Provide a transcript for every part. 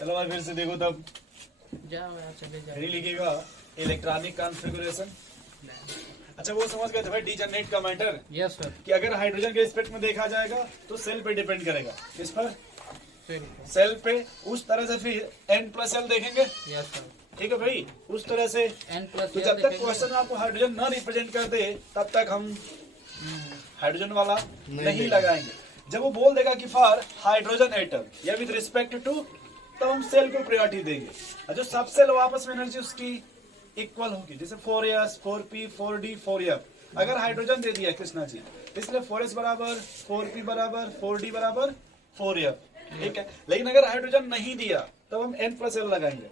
चलो भाई फिर से देखो तब जाओ यार, चले जाओ। फिर लिखिएगा इलेक्ट्रॉनिक कॉन्फ़िगरेशन। अच्छा वो समझ गए थे भाई, डीजनरेट का मैटर यस सर। कि अगर हाइड्रोजन के रिस्पेक्ट में देखा जाएगा तो सेल पे डिपेंड करेगा। किस पर? फिर सेल पे। उस तरह से फिर n+l देखेंगे। Yes sir. ठीक है भाई, उस तरह से। n+l तो जब तक क्वेश्चन आपको हाइड्रोजन ना रिप्रेजेंट कर दे तब तक हम हाइड्रोजन वाला नहीं लगाएंगे। जब वो बोल देगा कि फॉर हाइड्रोजन एटम या विद रिस्पेक्ट टू, तब हम सेल को प्रायोरिटी देंगे। और जो सब सेल आपस में एनर्जी उसकी इक्वल होगी, जैसे 4s 4p 4d 4f। अगर हाइड्रोजन दे दिया कृष्णा जी, इसलिए 4s बराबर 4p बराबर 4d बराबर 4f। ठीक है, लेकिन अगर हाइड्रोजन नहीं दिया तब हम n+l लगाएंगे।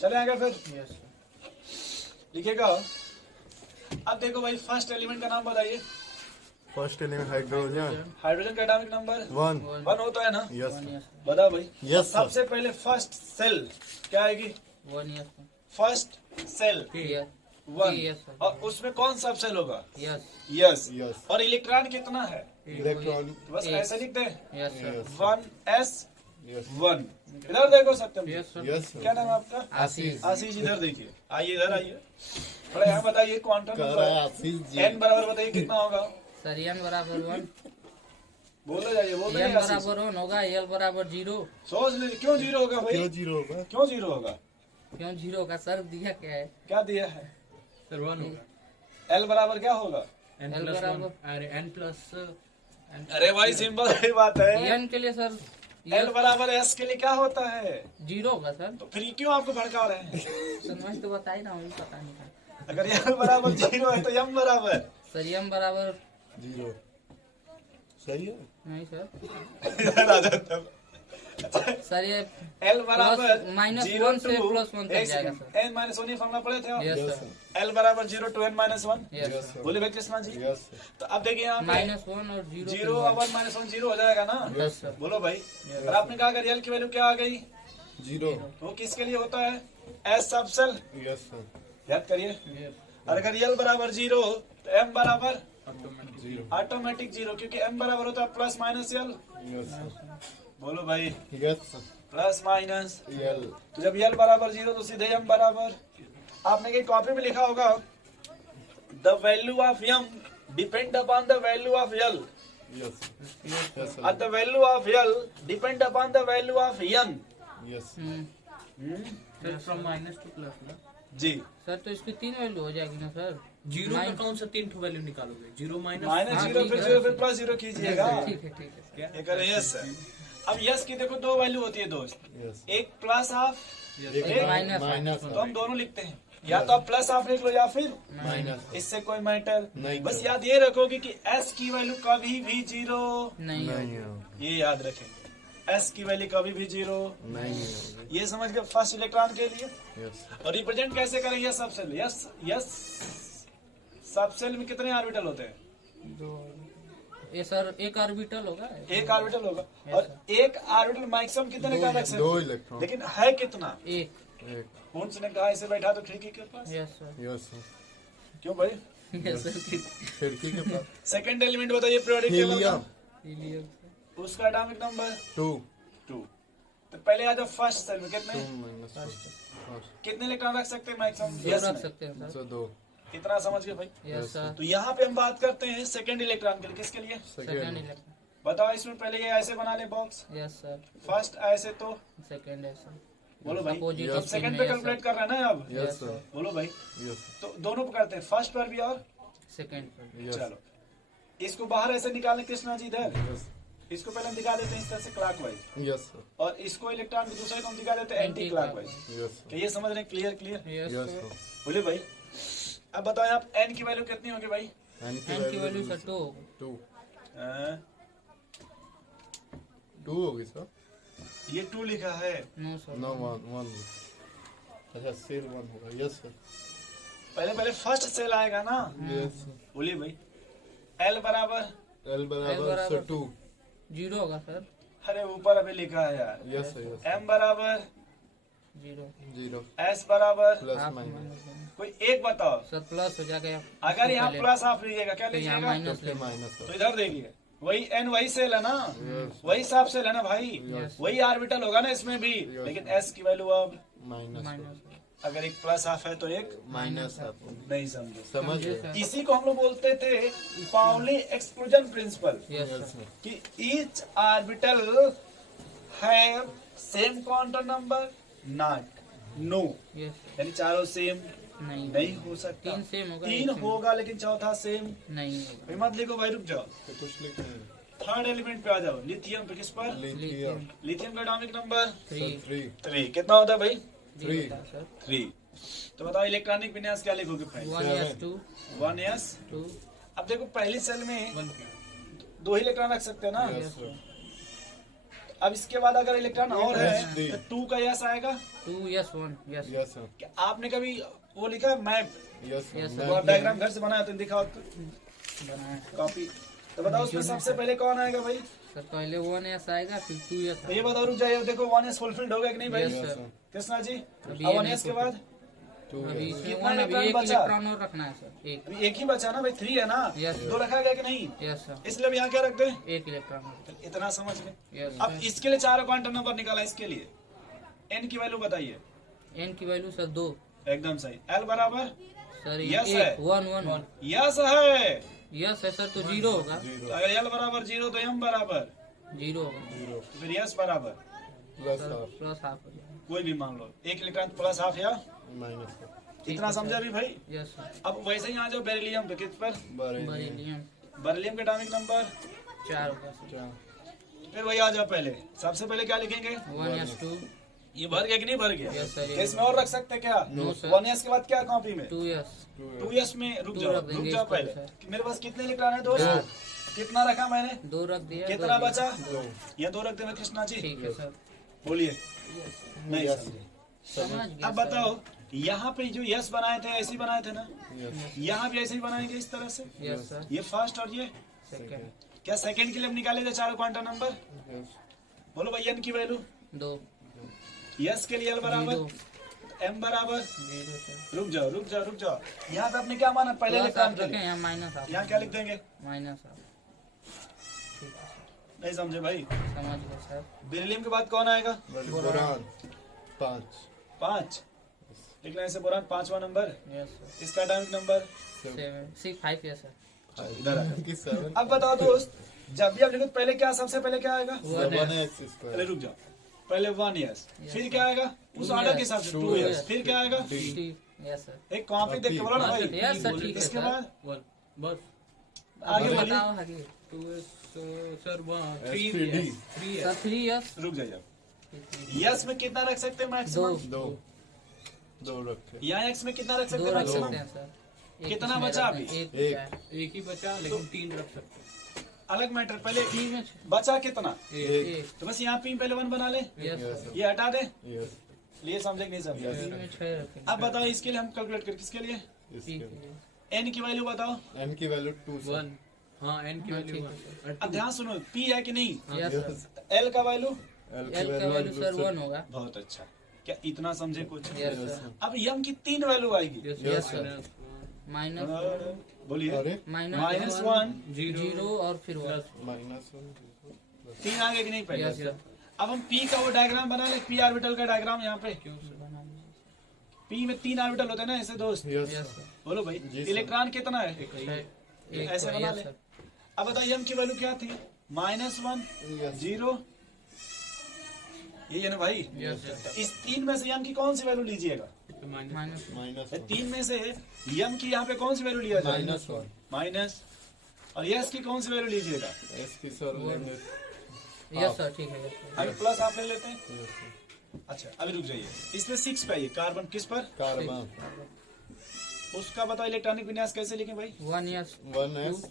चले आगे फिर यस सर। लिखिएगा। अब देखो भाई, फर्स्ट एलिमेंट का नाम बताइए। फर्स्ट एलिमेंट हाइड्रोजन हाइड्रोजन का एटॉमिक नंबर 1। 1 होता है ना? यस बता भाई। Yes sir. सबसे पहले फर्स्ट सेल क्या आएगी? 1 yes first shell sir. 1, yes sir. और उसमें कौन सब सेल होगा? Yes yes. यस और इलेक्ट्रॉन कितना है? इलेक्ट्रॉन बस एक। ऐसे लिखते हैं, यस सर। 1s yes 1। इधर देखो Satyam ji. Yes sir. Yes क्या नाम है आपका? आशीष। आशीष। इधर देखिए, आइए इधर आइए। थोड़ा यहाँ बताइए क्वांटम कह रहा है नंबर आशीष जी। n बराबर बताइए कितना होगा? सर n बराबर 1, बोलो जाइए, बोलो n जाइए आशीष। बराबर 1 होगा, l बराबर 0। सोच लीजिए क्यों जीरो होगा भाई? क्यों जीरो होगा? क्यों जीरो होगा? क्यों 0 का सर दिया क्या है? क्या दिया है? सर 1 होगा। L बराबर क्या होगा? n L प्लस बराबर 1 अरे n प्लस अरे भाई सिंपल ही बात है। n के लिए सर L बराबर S के लिए क्या होता है? 0 होगा सर। तो फिर क्यों आपको भड़का रहे हैं? सर मैं तो बता ही रहा हूँ, पता नहीं था। अगर L बराबर 0 है तो M बराबर सर m बराबर जीरो सही है। नहीं सर। इधर आ जाता है। सर ये L बराबर माइनस 0 1 से to प्लस 1 तक एक जाएगा सेकंड, सर। n-1 ये फॉर्मूला पढ़े थे आप? Yes yes sir. L बराबर 0 to n-1। Yes yes sir. Sir. बोले भाई कृष्णा जी। Yes sir. तो अब देखिए यहाँ पे -1 और 0 0 और 1 -1 0 हो जाएगा ना? Yes sir. बोलो भाई। और आपने कहा अगर L की वैल्यू क्या आ गई जीरो तो वो किसके लिए होता है? S सब सेल। Yes sir. याद करिए। और अगर L बराबर 0 तो M बराबर जीरो ऑटोमेटिक 0, क्योंकि M बराबर होता है plus minus L। Yes sir. बोलो भाई, yes sir. Plus minus. L तो जब L बराबर 0 तो सीधे M बराबर, आपने कहीं कॉपी में लिखा होगा, the value of M depend upon the value of L yes yes और the value of L depend upon the value of M। Yes sir from minus to plus ना। जी। सर तो इसकी 3 वैल्यू हो जाएगी ना सर? 0 का कौन सा 3 वैल्यू निकालोगे? 0 माइनस हाँ, 0 ठीक फिर है। 0 फिर प्लस 0 कीजिएगा। ठीक है ठीक है। ये करें यस। अब यस की देखो दो वैल्यू होती है दोस्त, यस एक प्लस हाफ, एक माइनस माइनस तो हम दोनों लिखते हैं, या तो आप प्लस हाफ लिख लो या फिर माइनस इससे कोई मैटर नहीं बस करो। याद ये रखोगे कि S की वैल्यू कभी भी 0 नहीं नहीं होगा। होगा ये याद रखेंगे, S की वैल्यू कभी भी 0 नहीं होगा। ये समझ के फर्स्ट इलेक्ट्रॉन के लिए। यस और रिप्रेजेंट कैसे करेंगे यस सब सेल? यस यस सब सेल में कितने ऑर्बिटल होते हैं? ये सर एक ऑर्बिटल होगा। एक ऑर्बिटल होगा, और एक ऑर्बिटल मैक्सिमम कितने का रख सकते दो हैं? इलेक्ट्रॉन लेकिन है कितना? एक। एक पूंछ ने कहा इसे बैठा तो खिड़की के पास। Yes sir. Yes sir. क्यों भाई? Yes sir. खिड़की के पास सेकंड एलिमेंट बताइए पीरियोडिक टेबल हीलियम का। हीलियम उसका एटॉमिक नंबर 2 2। तो पहले आ जाओ फर्स्ट सेल में, कितने 2 माइनस कितने इलेक्ट्रॉन रख सकते हैं मैक्सिमम? 2 यस रख में। सकते हैं सर। 2 इतना समझ गए भाई? Yes sir. तो यहाँ पे हम बात करते हैं सेकंड इलेक्ट्रॉन के लिए। किसके लिए? Second second electron. बताओ, इसमें पहले ये ऐसे बना ले बॉक्स, यस सर। फर्स्ट ऐसे तो सेकंड है सर। बोलो भाई। अपोजिट अब सेकंड पे कैलकुलेट कर रहे हैं ना अब? Yes sir. बोलो भाई। यस तो दोनों पे करते हैं, फर्स्ट पर भी और सेकंड पर। यस चलो इसको बाहर ऐसे निकालें कृष्णा जी इधर, यस इसको पहले हम दिखा देते हैं इस तरह से क्लॉकवाइज, यस सर। और इसको इलेक्ट्रॉन को दूसरे को हम दिखा देते हैं एंटी क्लॉकवाइज। यस तो ये समझ रहे हैं? Clear clear. Yes yes sir. Sir. बोले भाई। अब बताओ आप n की वैल्यू कितनी होगी भाई? एन एन की वैल्यू सर 2 2 हाँ, 2 होगी सर। ये 2 लिखा है। No sir. नो 1 अच्छा सेल 1 होगा। Yes sir. पहले पहले फर्स्ट सेल आएगा ना? Yes sir. बोलिए भाई। L बराबर, एल बराबर सर 2 0 होगा सर। अरे ऊपर अभी लिखा है यार। Yes sir. यस M बराबर 0 0 S बराबर, प्लस हाफ माइनस माइनस कोई एक बताओ। सर प्लस हो जाएगा। अगर यहाँ पहले प्लस आप लीजिएगा क्या तो यहाँ लीजिएगा? माइनस फिर माइनस तो सर। इधर देखिए, वही एन वही सेल है ना, वही हिसाब से है ना भाई, Yes. वही ऑर्बिटल होगा ना इसमें भी, लेकिन एस की वैल्यू अब माइनस माइनस अगर एक प्लस हाफ है तो एक माइनस हाफ नहीं समझे। समझ समझे गए? सर। इसी को हम लोग बोलते थे Pauli exclusion principle, yes Yes, sir sir. कि each orbital have same quantum number not no, yes यानी चारों सेम नहीं नहीं हो सकता, तीन सेम होगा, तीन एक सेम। होगा लेकिन चौथा सेम नहीं होगा भाई। मत लिखो भाई, रुक जाओ, तो कुछ लिखे हैं थर्ड एलिमेंट पे आ जाओ। लिथियम पे किस पर? लिथियम लिथियम का एटॉमिक नंबर 3 3 कितना होता है भाई? 3 सर 3। तो बताओ इलेक्ट्रॉनिक विन्यास क्या लिखोगे पहले? 1s2 1s। 2 अब देखो पहली सेल में 1 दो ही इलेक्ट्रॉन रख सकते हैं ना, यस सर अब इसके बाद अगर इलेक्ट्रॉन और है SD. तो 2 का यस आएगा। 2s1 यस यस सर क्या आपने कभी वो लिखा मैप, यस Yes, सर वो आप डायग्राम घर से बनाया तो दिखाओ बनाया कॉपी। तो बताओ उसमें सबसे पहले कौन आएगा भाई? सर पहले 1s आएगा फिर 2s तो ये बताओ, रुक जाइए, देखो 1s फुलफिल्ड हो गया कि नहीं भाई? Yes, yes sir. Sir Krishna ji, अभी अब ये 1s के नहीं बाद 2 अभी यस इसमें कितना 1 अभी इलेक्ट्रॉन एक बचा? इलेक्ट्रॉन और रखना है सर एक अभी एक ही बचा ना भाई, 3 है ना, Yes, sir. 2 रखा गया कि नहीं? यस सर इसलिए अब यहाँ क्या रखते हैं? एक इलेक्ट्रॉन और। इतना समझ गए। यस अब इसके लिए चारों क्वांटम नंबर निकाला, इसके लिए n की वैल्यू बताइए। n की वैल्यू सर 2 एकदम सही। l बराबर सर Yes, ये है। 1 1 यस है, यस है सर तो 0 होगा तो जीरो अगर l बराबर 0 तो m बराबर 0 होगा जीरो फिर यस बराबर plus sir half plus half हो जाएगा कोई भी मान लो, एक इलेक्ट्रॉन प्लस हाफ या माइनस हाफ इतना समझा भी भाई। यस सर अब वैसे ही आ जाओ बेरिलियम पे, किस पर? बरेलियम बेरिलियम बेरिलियम का एटॉमिक नंबर 4 होगा सर 4 फिर वही आ जाओ। पहले सबसे पहले क्या लिखेंगे? 1s2 ये भर गया कि नहीं भर गया? Yes, sir. क्या इसमें और रख सकते हैं क्या? No, sir. 1s के बाद क्या कॉपी में? 2s 2s में रुक दो जाओ, रख देंगे रुक जाओ इसको, पहले। sir. मेरे पास कितने इलेक्ट्रॉन है दोस्त? दो। कितना रखा मैंने? 2 रख दिया कितना दो बचा? दिया। 2 ये 2 रख देना कृष्णा जी। ठीक है सर बोलिए। नहीं यस समझे। समझ गया अब सर। बताओ, यहाँ पे जो यस बनाए थे ऐसे ही बनाए थे ना, यस यहाँ भी ऐसे ही बनाएंगे इस तरह से। यस सर ये फर्स्ट और ये सेकंड क्या सेकंड के लिए हम निकाले थे चारों क्वांटम नंबर? यस बोलो भाई n की वैल्यू। 2 यस के लिए l बराबर 0 m बराबर 0 सर रुक जाओ रुक जाओ रुक जाओ, यहाँ पे आपने क्या माना पहले प्लस इलेक्ट्रॉन आप के रखें लिए? यहाँ माइनस आप यहाँ क्या लिख देंगे? माइनस आप ठीक है सर नहीं समझे भाई। समझ गए सर बेरिलियम के बाद कौन आएगा? बोरान 5 5। लिखना है इसे बोरान, 5वां नंबर। यस सर इसका एटॉमिक नंबर 7 6 5 यस सर इधर आ। की 7 अब बताओ दोस्त, जब भी आप लिखो पहले क्या, सबसे पहले क्या आएगा? 1x पहले स्क्वायर रुक जाओ, पहले 1 यस, फिर क्या आएगा उस 2 ऑर्डर के हिसाब से? 2 यस, फिर क्या आएगा? यस सर एक कॉपी देख के बोलो ना भाई। यस सर ठीक है इसके सर बाद 1 बस आगे बोलिए। बताओ आगे 2s sir 3 SPD 3 sir 3 yes रुक जाइए आप। यस में कितना रख सकते हैं मैक्सिमम? 2 रखे यहाँ एक्स में कितना रख सकते 2 हैं रख मैक्सिमम? सकते हैं सर कितना इसमें बचा रख दें, अभी? एक एक। बचा है। एक ही बचा लेकिन 3 रख सकते हैं। अलग मैटर। पहले तीन में बचा कितना? एक तो बस यहाँ पी पहले 1 बना ले, यस Yes, सर ये हटा दे। यस लिए समझे कि नहीं समझे? Yes. तीन में 6 रखेंगे अब बताओ इसके लिए हम कैलकुलेट कर, किसके लिए? पी इसके के लिए। n की वैल्यू बताओ। n की वैल्यू 2 1 हाँ n की हाँ, वैल्यू ठीक 1 है अब ध्यान सुनो, p है कि नहीं? यस सर l का वैल्यू l एल का वैल्यू सर 1 होगा बहुत अच्छा। क्या इतना समझे कुछ? यस सर अब m की 3 वैल्यू आएगी। यस सर माइनस बोलिए। अरे माइनस 1 0 और फिर 1 -1 3 आगे कि नहीं पहले? यस सर अब हम p का वो डायग्राम बना ले, p ऑर्बिटल का डायग्राम यहाँ पे। बना लीजिए। p में 3 ऑर्बिटल होते हैं ना ऐसे दोस्त। यस यस सर बोलो भाई, जी सर। इलेक्ट्रॉन कितना है? एक ऐसे बना यस ले। सर अब बताइए m की वैल्यू क्या थी? -1 यस 0, ये है ना भाई। यस सर इस 3 में से m की कौन सी वैल्यू लीजिएगा? माइनस -1 3 में से m की यहाँ पे कौन सी वैल्यू लिया जाए? -1 माइनस। और s की कौन सी वैल्यू लीजिएगा? s की सर लेंगे यस सर ठीक है यस सर अभी प्लस आप ले लेते हैं। Yes, sir. अच्छा अभी रुक जाइए, इसमें 6 पे आइए। कार्बन किस पर? कार्बन उसका बताओ इलेक्ट्रॉनिक विन्यास कैसे लिखें भाई? 1 yes 1s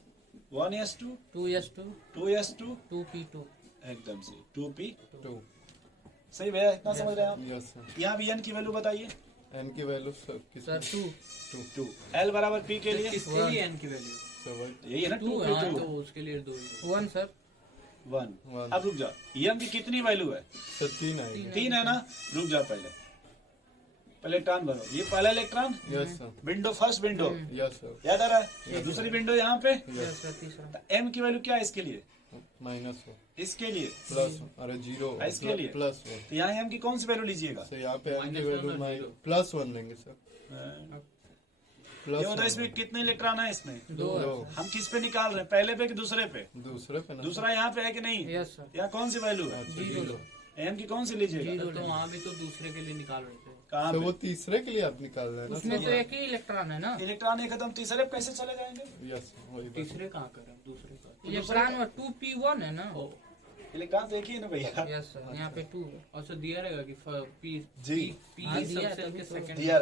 1s2 2s2 2s2 2p2 एकदम से 2p। 2 सही भैया, इतना समझ रहे हैं आप? यस सर यहाँ भी n की वैल्यू बताइए। n की वैल्यू सर सर 2 2 l बराबर p के लिए किसके लिए n की वैल्यू सर यही है ना 2 2 हाँ p तो 2 उसके लिए 2 1 सर 1। 1 अब रुक जाओ, m की कितनी वैल्यू है? सर 3 आएगा 3 है ना? रुक जाओ, पहले इलेक्ट्रॉन भरो। ये पहला electron, yes sir window, first window yes sir याद आ रहा है? दूसरी विंडो यहाँ पे। यस सर तीसरा m की वैल्यू क्या है इसके लिए? माइनस हो इसके लिए प्लस अरे जीरो इसके लिए? Plus one. तो यहाँ एम की कौन सी वैल्यू लीजिएगा? तो यहाँ पे एम की -1 वैल्यू और 0 प्लस वन लेंगे सर। ये प्लस होता है इसमें कितने इलेक्ट्रॉन है इसमें? दो है। हम किस पे निकाल रहे हैं, पहले पे कि दूसरे पे? दूसरे पे ना दूसरा यहाँ पे है कि नहीं? Yes sir. यहाँ कौन सी वैल्यू है? अच्छा, जीरो। एम की कौन सी लीजिएगा? तो वहाँ भी तो दूसरे के लिए निकाल रहे थे। कहाँ तो पे? वो तीसरे के लिए आप निकाल रहे हैं ना उसमें सर? तो एक ही इलेक्ट्रॉन है ना। इलेक्ट्रॉन एक खत्म, तीसरे पे कैसे चले जाएंगे? यस वही बात। तीसरे कहाँ करें दूसरे का? इलेक्ट्रॉन 2p1 है ना। ओ, इलेक्ट्रॉन तो एक ही है ना भैया? यस सर, यहाँ पे 2 है। और सर दिया रहेगा कि पी जी। पी हाँ, दिया सबसे तभी तो। सेकंड दिया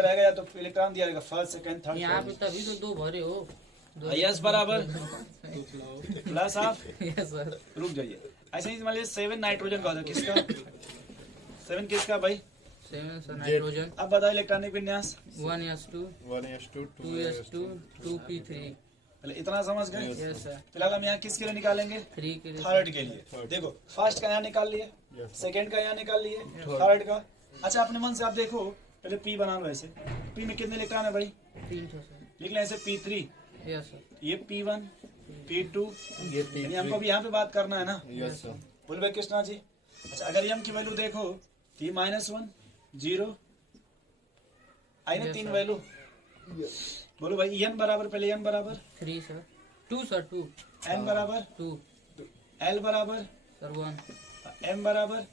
रहेगा या तो इलेक्ट्रॉन दिया रहेगा फर्स्ट सेकंड थर्ड यहाँ पे तभी तो 2 भरे हो। यस बराबर प्लस हाफ। Yes sir. रुक जाइए, ऐसे ही मान लीजिए 7 नाइट्रोजन का होता है, किसका? 7 किसका भाई? 7 सर नाइट्रोजन। अब बताओ इलेक्ट्रॉनिक विन्यास। 1s2 1s2 2s2 2p3। पहले इतना समझ गए। Yes sir. फिलहाल हम यहाँ किसके लिए निकालेंगे? 3 के लिए। थर्ड के लिए। Third। देखो फर्स्ट का यहाँ निकाल लिए, Yes। सेकंड का यहाँ निकाल लिए, थर्ड का। अच्छा अपने मन से आप देखो, पहले पी बना लो ऐसे। पी में कितने इलेक्ट्रॉन है भाई? 3 सर। लिख लें ऐसे P3, यस सर। ये P1, P2, ये यानी हमको अभी यहाँ पे बात करना है ना। Yes sir. बोल भाई कृष्णा जी। अच्छा अगर एम की वैल्यू देखो तो ये -1 0 आई ना, Yes, 3 sir। वैल्यू। बोलो भाई एन बराबर, पहले एन बराबर, 3 सर। 2 सर 2 एन बराबर, 2 एल बराबर, सर 1 एम बराबर।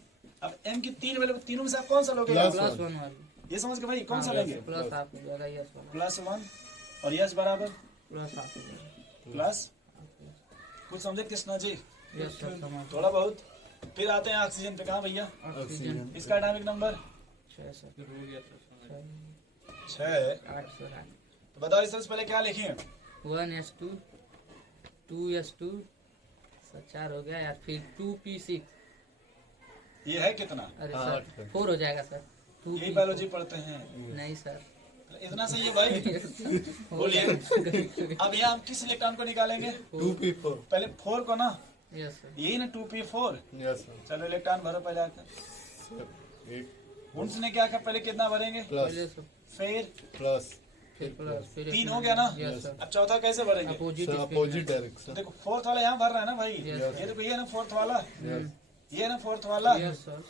अब एम की 3 वैल्यू, तीनों में से आप कौन सा लोगे? Plus plus one। 1 वाली। ये समझ के भाई कौन सा हाँ, लेंगे? प्लस हाफ हो जाएगा यस वाला। +1 और यस बराबर प्लस हाफ हो जाएगा। प्लस। कुछ समझे कृष्णा जी? यस सर समझ। थोड़ा बहुत। फिर आते हैं ऑक्सीजन पे। कहाँ भैया? ऑक्सीजन इसका एटॉमिक नंबर 6 सर। हो गया सर। 6। 8 सर। तो बताओ इससे पहले क्या लिखे? 1s2 2s2 सर 4 हो गया यार। फिर 2p6। ये है कितना? अरे हाँ, सर 8 है। 4 हो जाएगा सर। यही बायोलॉजी पढ़ते हैं। नहीं सर। इतना सही है भाई। बोलिए अब यहाँ हम किस इलेक्ट्रॉन को निकालेंगे? 2p4। पहले 4 को ना, यस सर। यही ना 2p4। Yes sir. चलो इलेक्ट्रॉन भरो पहले आकर। सर एक उन्स ने क्या कहा, पहले कितना भरेंगे? पहले प्लस सर फिर प्लस फिर प्लस फिर 3 हो गया ना। Yes sir. अब चौथा कैसे भरेंगे? Opposite sir opposite direction. देखो फोर्थ वाला यहाँ भर रहा है ना भाई। Yes, ये तो ये ना फोर्थ वाला, यस ये है ना फोर्थ वाला। Yes sir.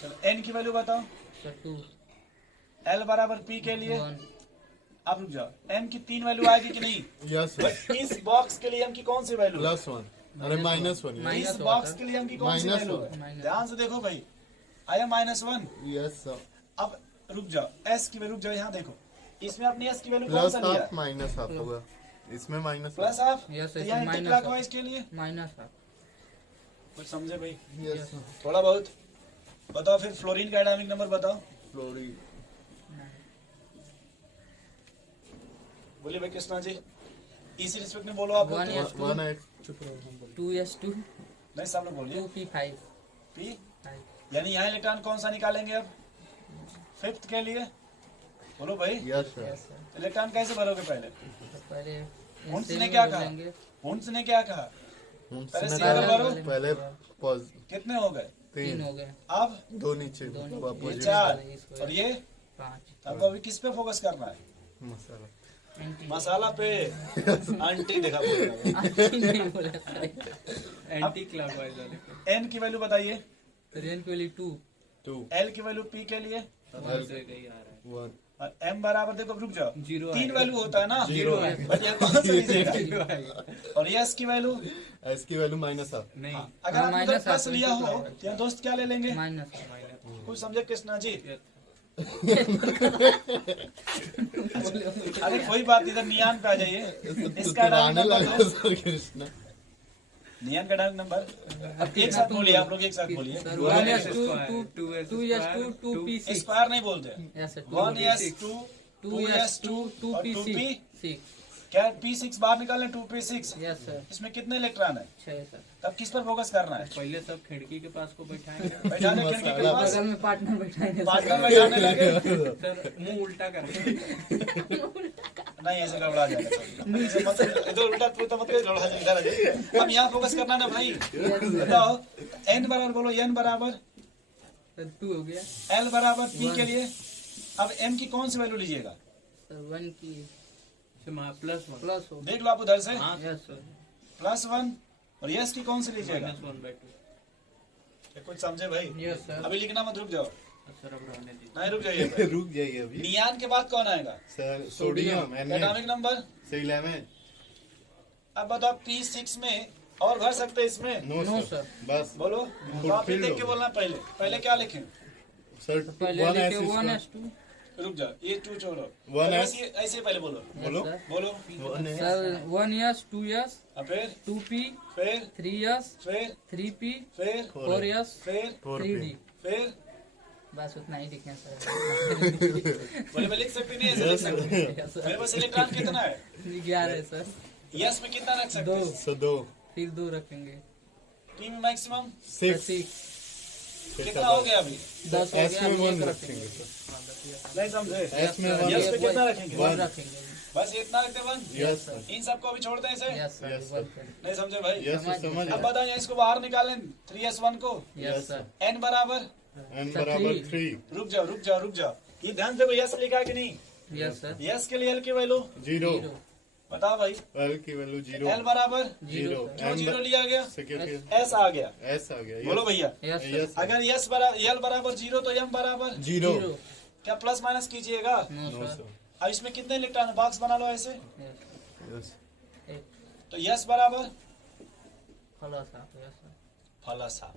चलो एन की वैल्यू बताओ। सर 2 एल बराबर पी के लिए। 1 अब रुक जाओ, एम की 3 वैल्यू आएगी कि नहीं? Yes sir. इस बॉक्स के लिए एम की कौन सी वैल्यू? +1 अरे -1 इस minus बॉक्स होता के लिए एम की कौन सी Minus वैल्यू? होता है। ध्यान से देखो भाई, आया -1। Yes sir. अब रुक जाओ, एस की वैल्यू, रुक जाओ यहाँ देखो, इसमें अपनी एस की वैल्यू कौन सा लिया? +1 -1 होगा इसमें माइनस प्लस हाफ। Yes, तो yes, यहाँ minus एंटीक्लॉकवाइज के लिए माइनस हाफ। कुछ समझे भाई? यस थोड़ा बहुत बताओ। फिर फ्लोरीन का एटॉमिक नंबर बताओ। फ्लोरीन बोलिए भाई कृष्णा जी, इसी रिस्पेक्ट में बोलो आप लोग। 1s2 1x चुप रहो हम बोल 2s2 नहीं सब लोग बोलिए। 2p5 पी यानी यहाँ इलेक्ट्रॉन कौन सा निकालेंगे अब? फिफ्थ के लिए बोलो भाई। Yes sir. Yes sir. Electron कैसे भरोगे पहले? तो पहले हुंस ऐसे ने ही क्या भर कहा? लेंगे। हुंस ने क्या कहा? पहले उसने सीधा भरो। पहले पॉज कितने हो गए? 3 3 हो गए। अब 2 नीचे दो नीचे। ये अपोजिट 4 और ये 5 आपको अभी किस पे फोकस करना है? मसाला एंटी मसाला पे। आंटी देखा बोल नहीं बोला सर। एंटी क्लॉकवाइज वाले एन की वैल्यू बताइए। रेन के लिए 2 2 एल की वैल्यू पी के लिए वन से कहीं आ रहा 1 और एम बराबर देखो, रुक जाओ, है। 0 3 वैल्यू होता है ना। Zero है। बट यहाँ कौन सा लीजिएगा? और यस की वैल्यू एस की वैल्यू -1 नहीं अगर आप minus उधर प्लस आप लिया इनको हो तो यहाँ दोस्त क्या ले लेंगे? माइनस कुछ समझे कृष्णा जी? ये अरे कोई बात नहीं, इधर नियान पे आ जाइए। इसका आने डायरेक्ट लगा नंबर सर कृष्णा नियान का डायरेक्ट नंबर एक साथ बोलिए, आप लोग एक साथ बोलिए। Sir 1s2 1s2 2s2 2p6 square नहीं बोलते हैं। यस सर 1s2 2s2 और 2p6 क्या P6 बाहर निकालें? 2p6 यस सर इसमें कितने इलेक्ट्रॉन है? 6 सर। तब किस पर फोकस करना है? पहले सब खिड़की के पास को बैठाएंगे बैठाने खिड़की के पास बगल में पार्टनर बैठाएंगे पार्टनर बैठाने लगे। सर मुंह उल्टा करके नहीं ऐसे गड़बड़ा जाएगा। ऐसे मत इधर उल्टा तो मत गड़बड़ा जाएगा, इधर आ जाइए। अब यहाँ फोकस करना ना भाई। बताओ n बराबर बोलो, n बराबर सर 2 हो गया l बराबर p के लिए। अब m की कौन सी वैल्यू लीजिएगा? सर 1 की +1 प्लस हो देख लो आप उधर से। हाँ यस सर +1 और यस की कौन सी लीजिएगा? -1/2। ये कुछ समझे भाई? Yes sir. अभी लिखना मत, रुक जाओ, सर अब रहने दीजिए। नहीं रुक जाइए भाई। रुक जाइए अभी नियान के बाद कौन आएगा? सर। Sodium atomic number. से 11। अब बताओ P6 में और भर सकते हैं इसमें? No no sir, sir. बस बोलो, तो आप ये देख के बोलना पहले। पहले क्या लिखें? सर। पहले लिखे 1s2। रुक जाओ, ये 2 छोड़ो, 1s बस ये ऐसे पहले बोलो। बोलो। सर। बोलो, 1s सर 1s 2s अब फिर 2p फिर 3s फिर 3p फिर 4s फिर 3d। फिर बस उतना ही लिखे सर। बोले मैं लिख सकती नहीं, ऐसे लिख सकते। यस मेरे पास इलेक्ट्रॉन कितना है? 11 है सर। यस में कितना रख सकते हैं? 2 सो 2 फिर 2 रखेंगे। टी में मैक्सिमम 6 6 कितना हो गया अभी? 10 हो एस गया। में अभी 1 एक रखेंगे रखेंगे। सर। नहीं समझे? एस में 1 यस पे कितना रखेंगे? 1 रखेंगे। बस इतना रखते 1। Yes sir. इन सबको अभी छोड़ दें इसे? Yes sir. Yes, sir. नहीं समझे भाई? यस सर, समझ अब गया। बताओ इसको बाहर निकालें 3s1 को। Yes sir. n बराबर, n बराबर 3 रुक जाओ रुक जाओ रुक जाओ, ये ध्यान से यस लिखा है कि नहीं? Yes sir. यस के लिए एल की वैल्यू 0 बताओ भाई। l की वैल्यू 0 एल बराबर 0 क्यों 0 लिया गया? सेकेंड एस आ गया। s आ गया। बोलो भैया, यस यस सर। अगर यस बराबर एल बराबर 0 तो m बराबर 0 क्या प्लस माइनस कीजिएगा? No no sir. सर। अब इसमें कितने इलेक्ट्रॉन है? बॉक्स बना लो ऐसे। यस तो यस बराबर खलास आप यस सर। फलासा आ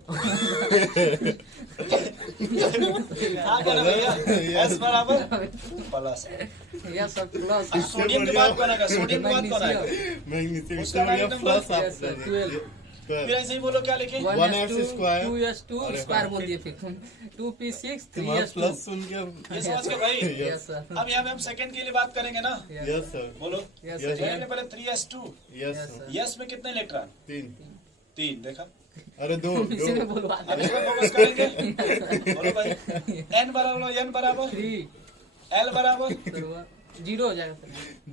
गया ना भैया? एस बराबर फलासा। Yes sir plus. अब सोडियम के बाद कौन आएगा? सोडियम के बाद कौन आएगा? मैग्नीशियम उसका सोडियम डायरेक्ट प्लस नंबर आप yes, sir, 12 फिर ऐसे ही बोलो, क्या लिखे? 1s square। 2s2 अरे स्क्वायर बोल दिए फिर तुम। 2p6 तुम्हारा 3s2। प्लस सुन के ये समझ के भाई। Yes sir. अब यहाँ पे हम सेकंड के लिए बात करेंगे ना? Yes sir. बोलो, यस Yes, सर। पहले 3s2। Yes Yes, sir. sir। Yes में कितने इलेक्ट्रॉन? 3 3 देखा। अरे 2 इसी में बोलवा अब इसमें फोकस करेंगे। बोलो भाई, n बराबर n बराबर 3 l बराबर 0 हो जाएगा सर।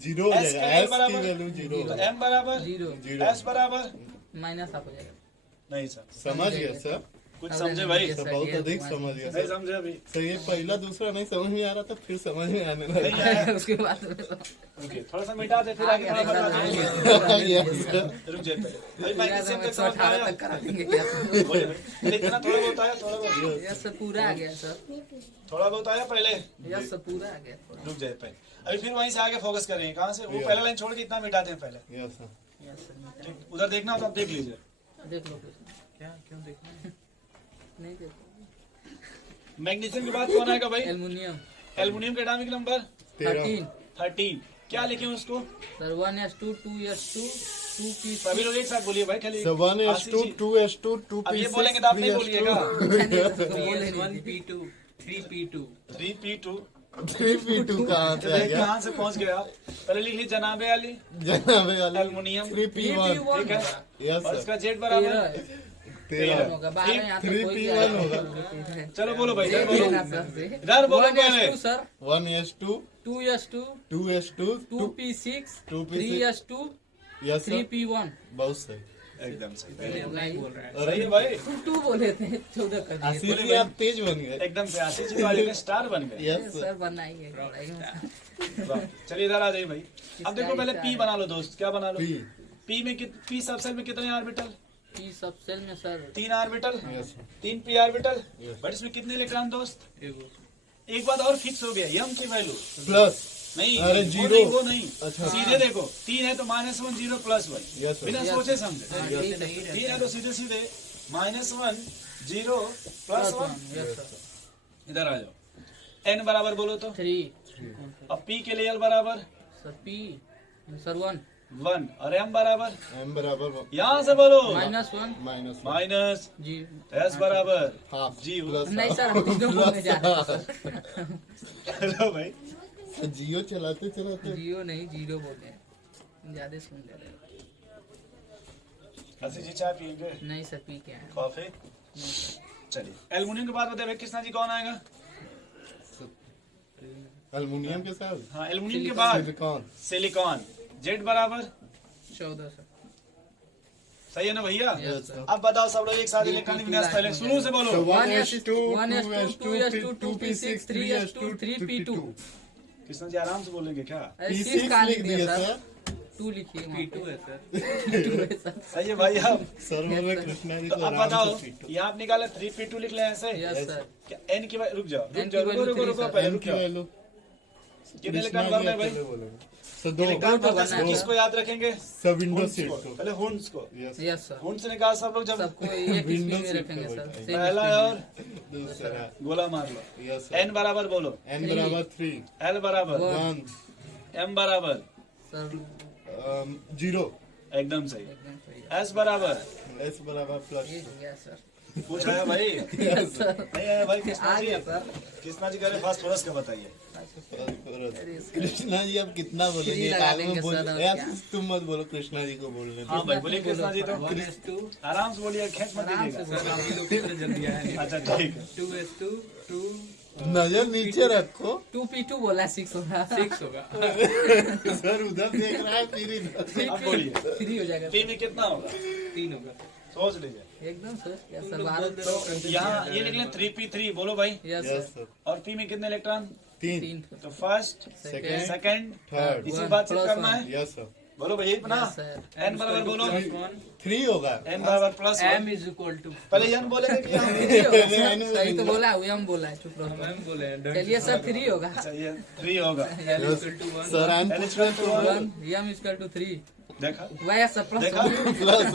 0 हो S जाएगा। का s की बराबर वैल्यू 0 तो m बराबर 0 0 s बराबर माइनस आप हो जाएगा। नहीं सर, समझ गया सर। कुछ समझे भाई? Yes, तो sir, बहुत yes, अधिक one. समझ गया नहीं सर। समझे अभी? सर ये पहला दूसरा नहीं समझ में आ रहा था, फिर समझ में आने नहीं लगा। आया। उसके बाद में ओके, थोड़ा सा मिटा दे, फिर आगे थोड़ा बता देंगे। रुक जाए पहले भाई, मैग्नीशियम तक समझ में 118 आया? तक करा देंगे क्या? बोले भाई, इतना थोड़ा बहुत आया, थोड़ा बहुत यस सर पूरा आ गया सर। थोड़ा बहुत आया पहले। यस सर पूरा आ गया। रुक जाए पहले, अभी फिर वहीं से आगे फोकस करेंगे। कहाँ से? वो पहला लाइन छोड़ के इतना मिटाते हैं पहले। Yes sir. यस सर ठीक, उधर देखना हो तो आप देख लीजिए। देख लो कुछ। क्या क्यों देखना? नहीं देखो। मैग्नीशियम के बाद कौन आएगा भाई? एल्युमिनियम एल्युमिनियम का एटॉमिक नंबर 13 13। क्या लिखे उसको? सर 1s2 2s2 2p सभी लोग एक साथ बोलिए भाई, खाली So 1s2 Ashish ji. 2s2 अब ये 2p6 बोलेंगे तो आप नहीं बोलिएगा। 3s1p2 3p2 3p2 3p2 कहाँ से आ देख गया? कहाँ से पहुँच गए आप? पहले लिख लीजिए जनाबे वाली जनाबे वाले एल्युमिनियम, 3p1 ठीक है? यस और सर। इसका जेड बराबर 13 होगा बाहर यहाँ तक कोई 3p1 होगा। चलो बोलो भाई, इधर देख बोलो, लेना सर से। इधर बोलो पहले। 1s2 sir 1s2 2s2 2s2 2p6 2p6 3s2 yes sir. 3p1 बहुत सही। एकदम सही, नहीं बोल रहा है। सही है भाई, 2 बोले थे 14 कर दिए आशीष जी आप तेज बन गए। एकदम से आशीष जी तो आज के स्टार बन गए। Yes sir. सर बनाइए वाह, चलिए इधर आ जाइए भाई। अब देखो पहले पी बना लो दोस्त, क्या बना लो? P पी में पी सबसेल में कितने ऑर्बिटल? पी सब सेल में sir 3 orbital, yes sir. 3 P orbital. Yes. But इसमें कितने इलेक्ट्रॉन दोस्त? एगो। एक बात और फिक्स हो गया, यम की वैल्यू प्लस नहीं, अरे, वो जीरो। नहीं, वो नहीं। अच्छा। सीधे देखो, 3 है तो -1 0 +1, यस सर। बिना Yes, सोचे sir. समझे। हाँ, ठीक है। 3 है तो सीधे सीधे -1 0 +1। यस सर इधर आ जाओ, n बराबर बोलो तो। 3 अब p के लिए l बराबर सर पी सर 1 1 और m बराबर m बराबर यहाँ से बोलो -1 माइनस माइनस जी s बराबर हाफ जी प्लस नहीं सर हम तीनों बोलने जा रहे हैं सर हेलो भाई, जियो चलाते चलाते जियो नहीं जीरो बोले हैं ज्यादा सुन ले रहे हैं। आशीष जी चाय पियेंगे? नहीं सर पी के आए कॉफी? चलिए, एल्युमिनियम के बाद बताइए भाई, कृष्णा जी कौन आएगा? एल्युमिनियम के साथ हाँ, एल्युमिनियम के बाद सिलिकॉन सिलिकॉन, जेड बराबर 14 सर सही है ना भैया? यस सर अब बताओ सब लोग एक साथ इलेक्ट्रॉनिक विन्यास, पहले शुरू से बोलो। 1s2 1s2 2s2 2p6 3s2 3p2 Krishna ji आराम से बोलेंगे क्या? अरे P6 6 कहाँ लिख लिख दिए दिया सर। सर टू लिखिए वहाँ P2 पे। है सर। P2 है सर। सही है भाई। अब सर बोले कृष्णा जी तो को अब आराम बताओ, से पीटो। ये आप निकाले 3p2 लिख ले ऐसे। Yes sir. क्या n की वैल्यू, रुक जाओ N की value रुको 3 सर। पहले एम रुक की जाओ। वैल्यू कितने कृष्णा इलेक्ट्रॉन जी भरना है भाई? अकेले बोलेंगे सर दो इलेक्ट्रॉन दो भरते समय भरना है। किसको याद रखेंगे? सब विंडो हुंड्स सीट को। को पहले हुंड्स को, यस यस सर। हुंड से निकाल सब लोग। जब सबको एक स्पीड Windows में seat रखेंगे पे सर। बैठा है। same पहला speed और में। दूसरा गोला मार लो। यस सर n बराबर बोलो, एन बराबर 3 l बराबर, 1 m बराबर, सर 0 एकदम सही, एकदम सही है। s बराबर। एस बराबर प्लस ये हो गया सर। पूछ रहे हैं भाई? Yes sir. नहीं आया भाई? कृष्णा आ जी, गया सर। कृष्णा जी कह रहे फास्फोरस का बताइए। अरे इसका- कृष्णा जी अब कितना बोलेंगे? फ्री एक लगा आग में देंगे बोल सर, और यार क्या? तुम मत बोलो, कृष्णा जी को बोलने दो। हाँ भाई बोलिए कृष्णा जी। तो 1s2 आराम से बोलिए, खेच मत आराम से दीजिएगा। सर आप ही लोग की तरह जल्दी आया नहीं। अच्छा ठीक है। 2s2 2 नजर नीचे रखो 2p2 बोला 6 होगा। 6 होगा। सर उधर देख रहा है फिर इधर। अब बोलिए 3 हो जाएगा। 3 में कितना होगा? 3 होगा। सोच लीजिए। एकदम सर। यस तुम सर। लोग बोल 12 दे तो रहे हो, यहाँ ये लिख लें 3p3 बोलो भाई। Yes yes sir. सर और p में कितने इलेक्ट्रॉन? 3 3 तो फर्स्ट, सेकंड सेकंड, थर्ड इसी One बात से plus करना one. है। यस सर बोलो भाई ना, यस सर। n बराबर बोलो, +1 3 होगा n बराबर plus m is equal to पहले n बोलेंगे कि हम? 3 होगा सर। सही तो बोला, वही हम बोला है। चुप रहो। हम बोले हैं, don't चलिए सर 3 होगा। चाहिए 3 होगा। l is equal to 1 sir and n equal to 1, 1 m equal to 3 देखा वाई सर प्लस देखा? Plus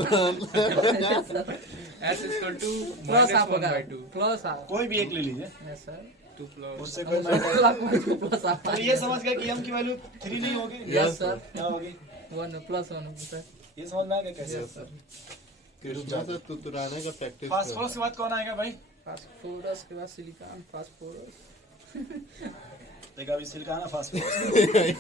s is equal to plus आप -1 होगा by 2 प्लस आप। कोई भी एक ले लीजिए, यस सर। 2 plus उससे कोई प्लस आप। तो ये समझ गए कि m की वैल्यू 3 नहीं होगी? Yes sir. क्या होगी? 1 प्लस 1 सर। ये समझ में आ गया कैसे? यस सर कृष्णा से तुतुराने का प्रैक्टिस फास्फोरस के बाद कौन आएगा भाई? फास्फोरस के बाद सिलिकॉन फास्फोरस। देखा अभी सिलिकॉन है फास्फोरस।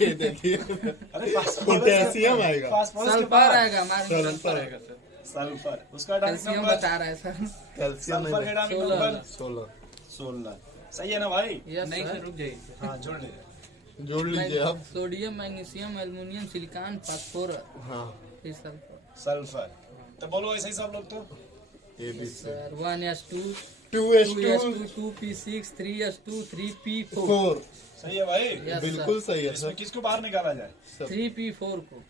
ये देखिए अरे फास्फोरस, पोटेशियम आएगा फास्फोरस के सल्फर बाद आएगा हमारे सल्फर आएगा सर। सल्फर, उसका एटॉमिक कैल्शियम नंबर, बता रहा है सर। कैल्शियम सल्फर का एटॉमिक 16 नंबर 16 16। सही है ना भाई? यस नहीं सर सर। रुक जाइए। हाँ जोड़ लीजिए। जोड़ लीजिए आप sodium magnesium aluminium silicon phosphorus हाँ फिर सल्फर। सल्फर, तो बोलो ऐसे ही सब लोग। तो ये भी sir 1s2 2s2 2s2 2p6 3s2 3p4 4 सही है भाई? यस बिल्कुल सही है इसमें सर किसको बाहर निकाला जाए? 3p4 को।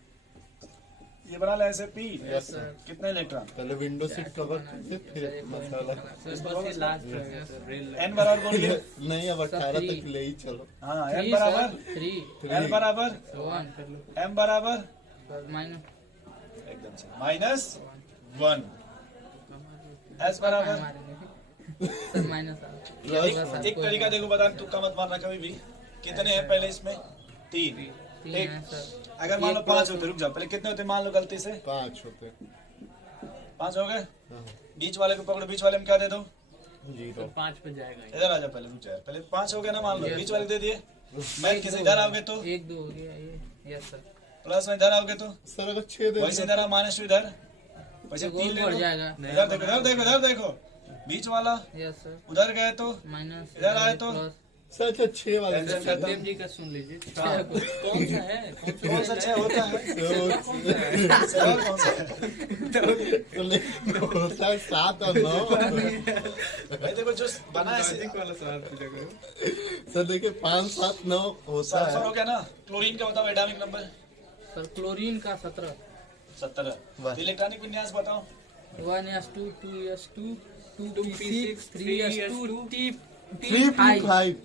ये बना ले ऐसे p, यस सर कितने इलेक्ट्रॉन? पहले विंडो सीट कवर कीजिए फिर मसाला सर बस ये लास्ट रहेगा सर रेल n बराबर बोलिए। नहीं अब 18 तक ले ही चलो हाँ, 3 n बराबर, 3 l बराबर, 1 m बराबर, माइनस एकदम से माइनस 1, s बराबर। सर माइनस एक तरीका देखो बता, तुक्का मत मारना कभी भी। कितने हैं पहले इसमें? 3। 3 एक, है सर। अगर मान लो 5 होते, रुक जाओ, पहले कितने होते मान लो गलती से? 5 होते 5 हो गए। हाँ बीच वाले को पकड़ो, बीच वाले में क्या दे दो? 0 5 पे जाएगा ये। इधर आ जाओ, पहले रुक जाओ, पहले 5 हो गए ना मान लो, Yes, बीच sir. वाले दे दिए। मैं किसी इधर आओगे तो 1 2 हो गया ये। Yes sir. प्लस में इधर आओगे तो सर अगर 6 दे वैसे इधर आओ, माइनस इधर, वैसे 3 गोल ले बढ़ लो। जाएगा। इधर देखो, इधर देखो, इधर देखो, बीच वाला यस सर। उधर गए तो माइनस इधर आए तो? सर अच्छा 6 वाले Cancel से कर दो। सत्यम जी का सुन लीजिए। हाँ। कौन सा है? कौन सा 6 होता है? तो सवाल कौन सा है? होता है 7 और 9 भाई देखो जो बना है लॉजिक वाला सवाल पूछा करो। सर देखिए 5 7 9 होता सल्फर हो है गया ना। क्लोरीन का बताओ एटॉमिक नंबर? सर क्लोरीन का 17 17। वाह। इलेक्ट्रॉनिक विन्यास बताओ? 1s2 2s2 2p6 3s2 3p5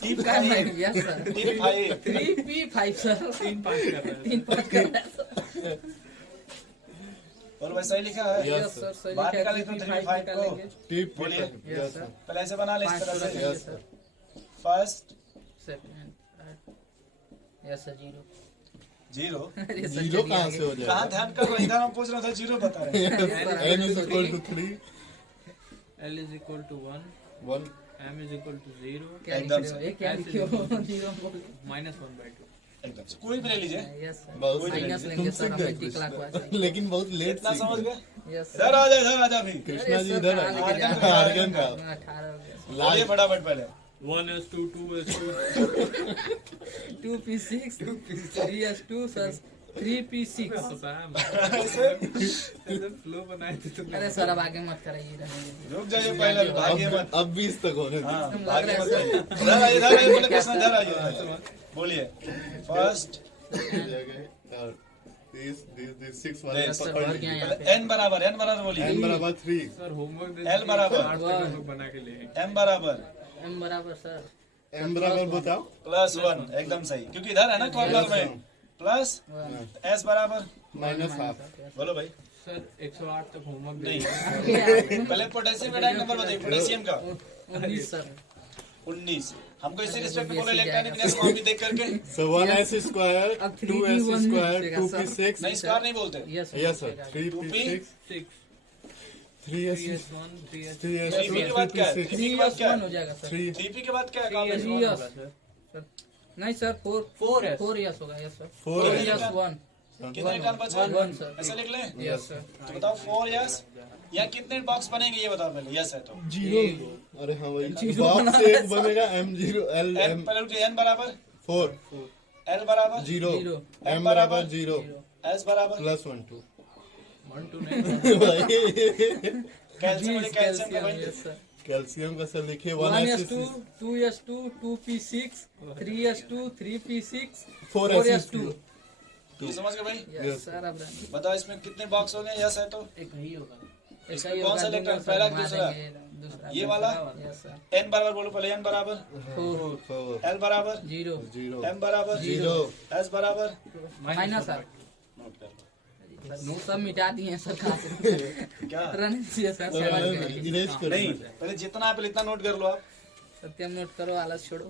T5, yes sir. T5, 3p5 sir. 3 5 कर रहा है। 3 5 कर रहा है सर। और वैसा ही लिखा है। Yes, यस सर सही बाहर लिखा निकाले है, तो 3p5 3p5 को। निकालेंगे। बोलिए। यस सर पहले ऐसे बना ले इस 5 तरह पूरा से। करिए Yes, sir. First second third. Yes sir 0। 0। अरे सर, 0 चलिए कहाँ आगे। से हो कहाँ जाएगा ध्यान कर रहे? इधर हम पूछ रहे थे 0 बता रहे हैं। n is equal to 3 L is equal to 1, 1 M is equal to 0, क्या लिख एकदम रहे हो? से। ये क्या लिखे हो? 0 बोल। -1 by 2. एकदम से कोई भी ले लीजिए। Yes sir. बहुत माइनस तुम लेंगे सीख सर हम गए एंटी क्लॉकवाइज। कृष्णा। लेकिन बहुत लेट इतना सीख समझ गए। गए? यस इधर आ जा, इधर आ जा भी। कृष्णा जी इधर आ आर्गन का 18 हो गया। बोलिए लाइव फटाफट पहले। 1s2, 2s2. 2p6 3s2 sir 3p6। ऐसे फ्लो बनाए थे तुम। अरे सर अब आगे मत कराइए, रहने दीजिए। रुक जाइए पहले, भागिए मत। अब 20 तक होने दो। हाँ, लग भागिए रहा मत। है सर। इधर आइए, बोले कृष्ण इधर आइए। बोलिए फर्स्ट, this 6 वाले Yes, पकड़ भर गया लीजिए। यहाँ पे। n बराबर बोलिए n बराबर 3 सर होमवर्क L बराबर। बना के ले m बराबर m बराबर सर m बराबर बताओ +1 एकदम सही, क्योंकि इधर है ना कॉर्नर में प्लस s बराबर -हाफ बोलो भाई। सर 108 तक होमवर्क नहीं पहले पोटेशियम का डायरेक्ट नंबर बताइए, पोटेशियम का 19 सर 19। हमको इसी रिस्पेक्ट में बोले इलेक्ट्रॉनिक कॉपी देख करके, so 1s square अब 2s 3p1 square मिलेगा, 2p6 नहीं स्क्वायर नहीं बोलते, yes yes sir 3p6 6 3s 3s1 3s 3s 3p के बाद क्या है? 2p6 3p के बाद क्या 1 हो है? जाएगा सर 3 3p के बाद क्या है? 3s common yes. सर नहीं सर 4s 4 यस होगा यस सर 4 4 यस 1 कितने टर्म बचे? 1 सर ऐसा लिख लें यस सर तो बताओ 4 यस या कितने बॉक्स बनेंगे ये बताओ पहले, यस है तो 0 अरे हाँ वही जीरो बॉक्स बना से है एक बनेगा m0 l n m पहले रुकिए, n बराबर 4 l बराबर 0 0 m बराबर 0 s बराबर +1 2 1 2 नहीं कैल्शियम बोले कैल्शियम का भाई यस सर कैल्शियम का सर लिखिए 1s2 1s 2s2 2p6 3s2 3p6 4s 4s2 ये समझ गए भाई। यस सर अब बताओ इसमें कितने बॉक्स हो गए, यस है तो एक ही होगा इसमें कौन सा इलेक्ट्रॉन, पहला कि दूसरा? दूसरा ये वाला यस सर n बराबर बोलो पहले, n बराबर 4 l बराबर 0 0 m बराबर 0 s बराबर माइनस सर नोट कर लो। नोट सब मिटा दिए हैं सर कहाँ से क्या रन से सर सेवन के। इरेज कर नहीं, पहले जितना है पहले इतना नोट कर लो आप। सत्यम नोट करो आलस छोड़ो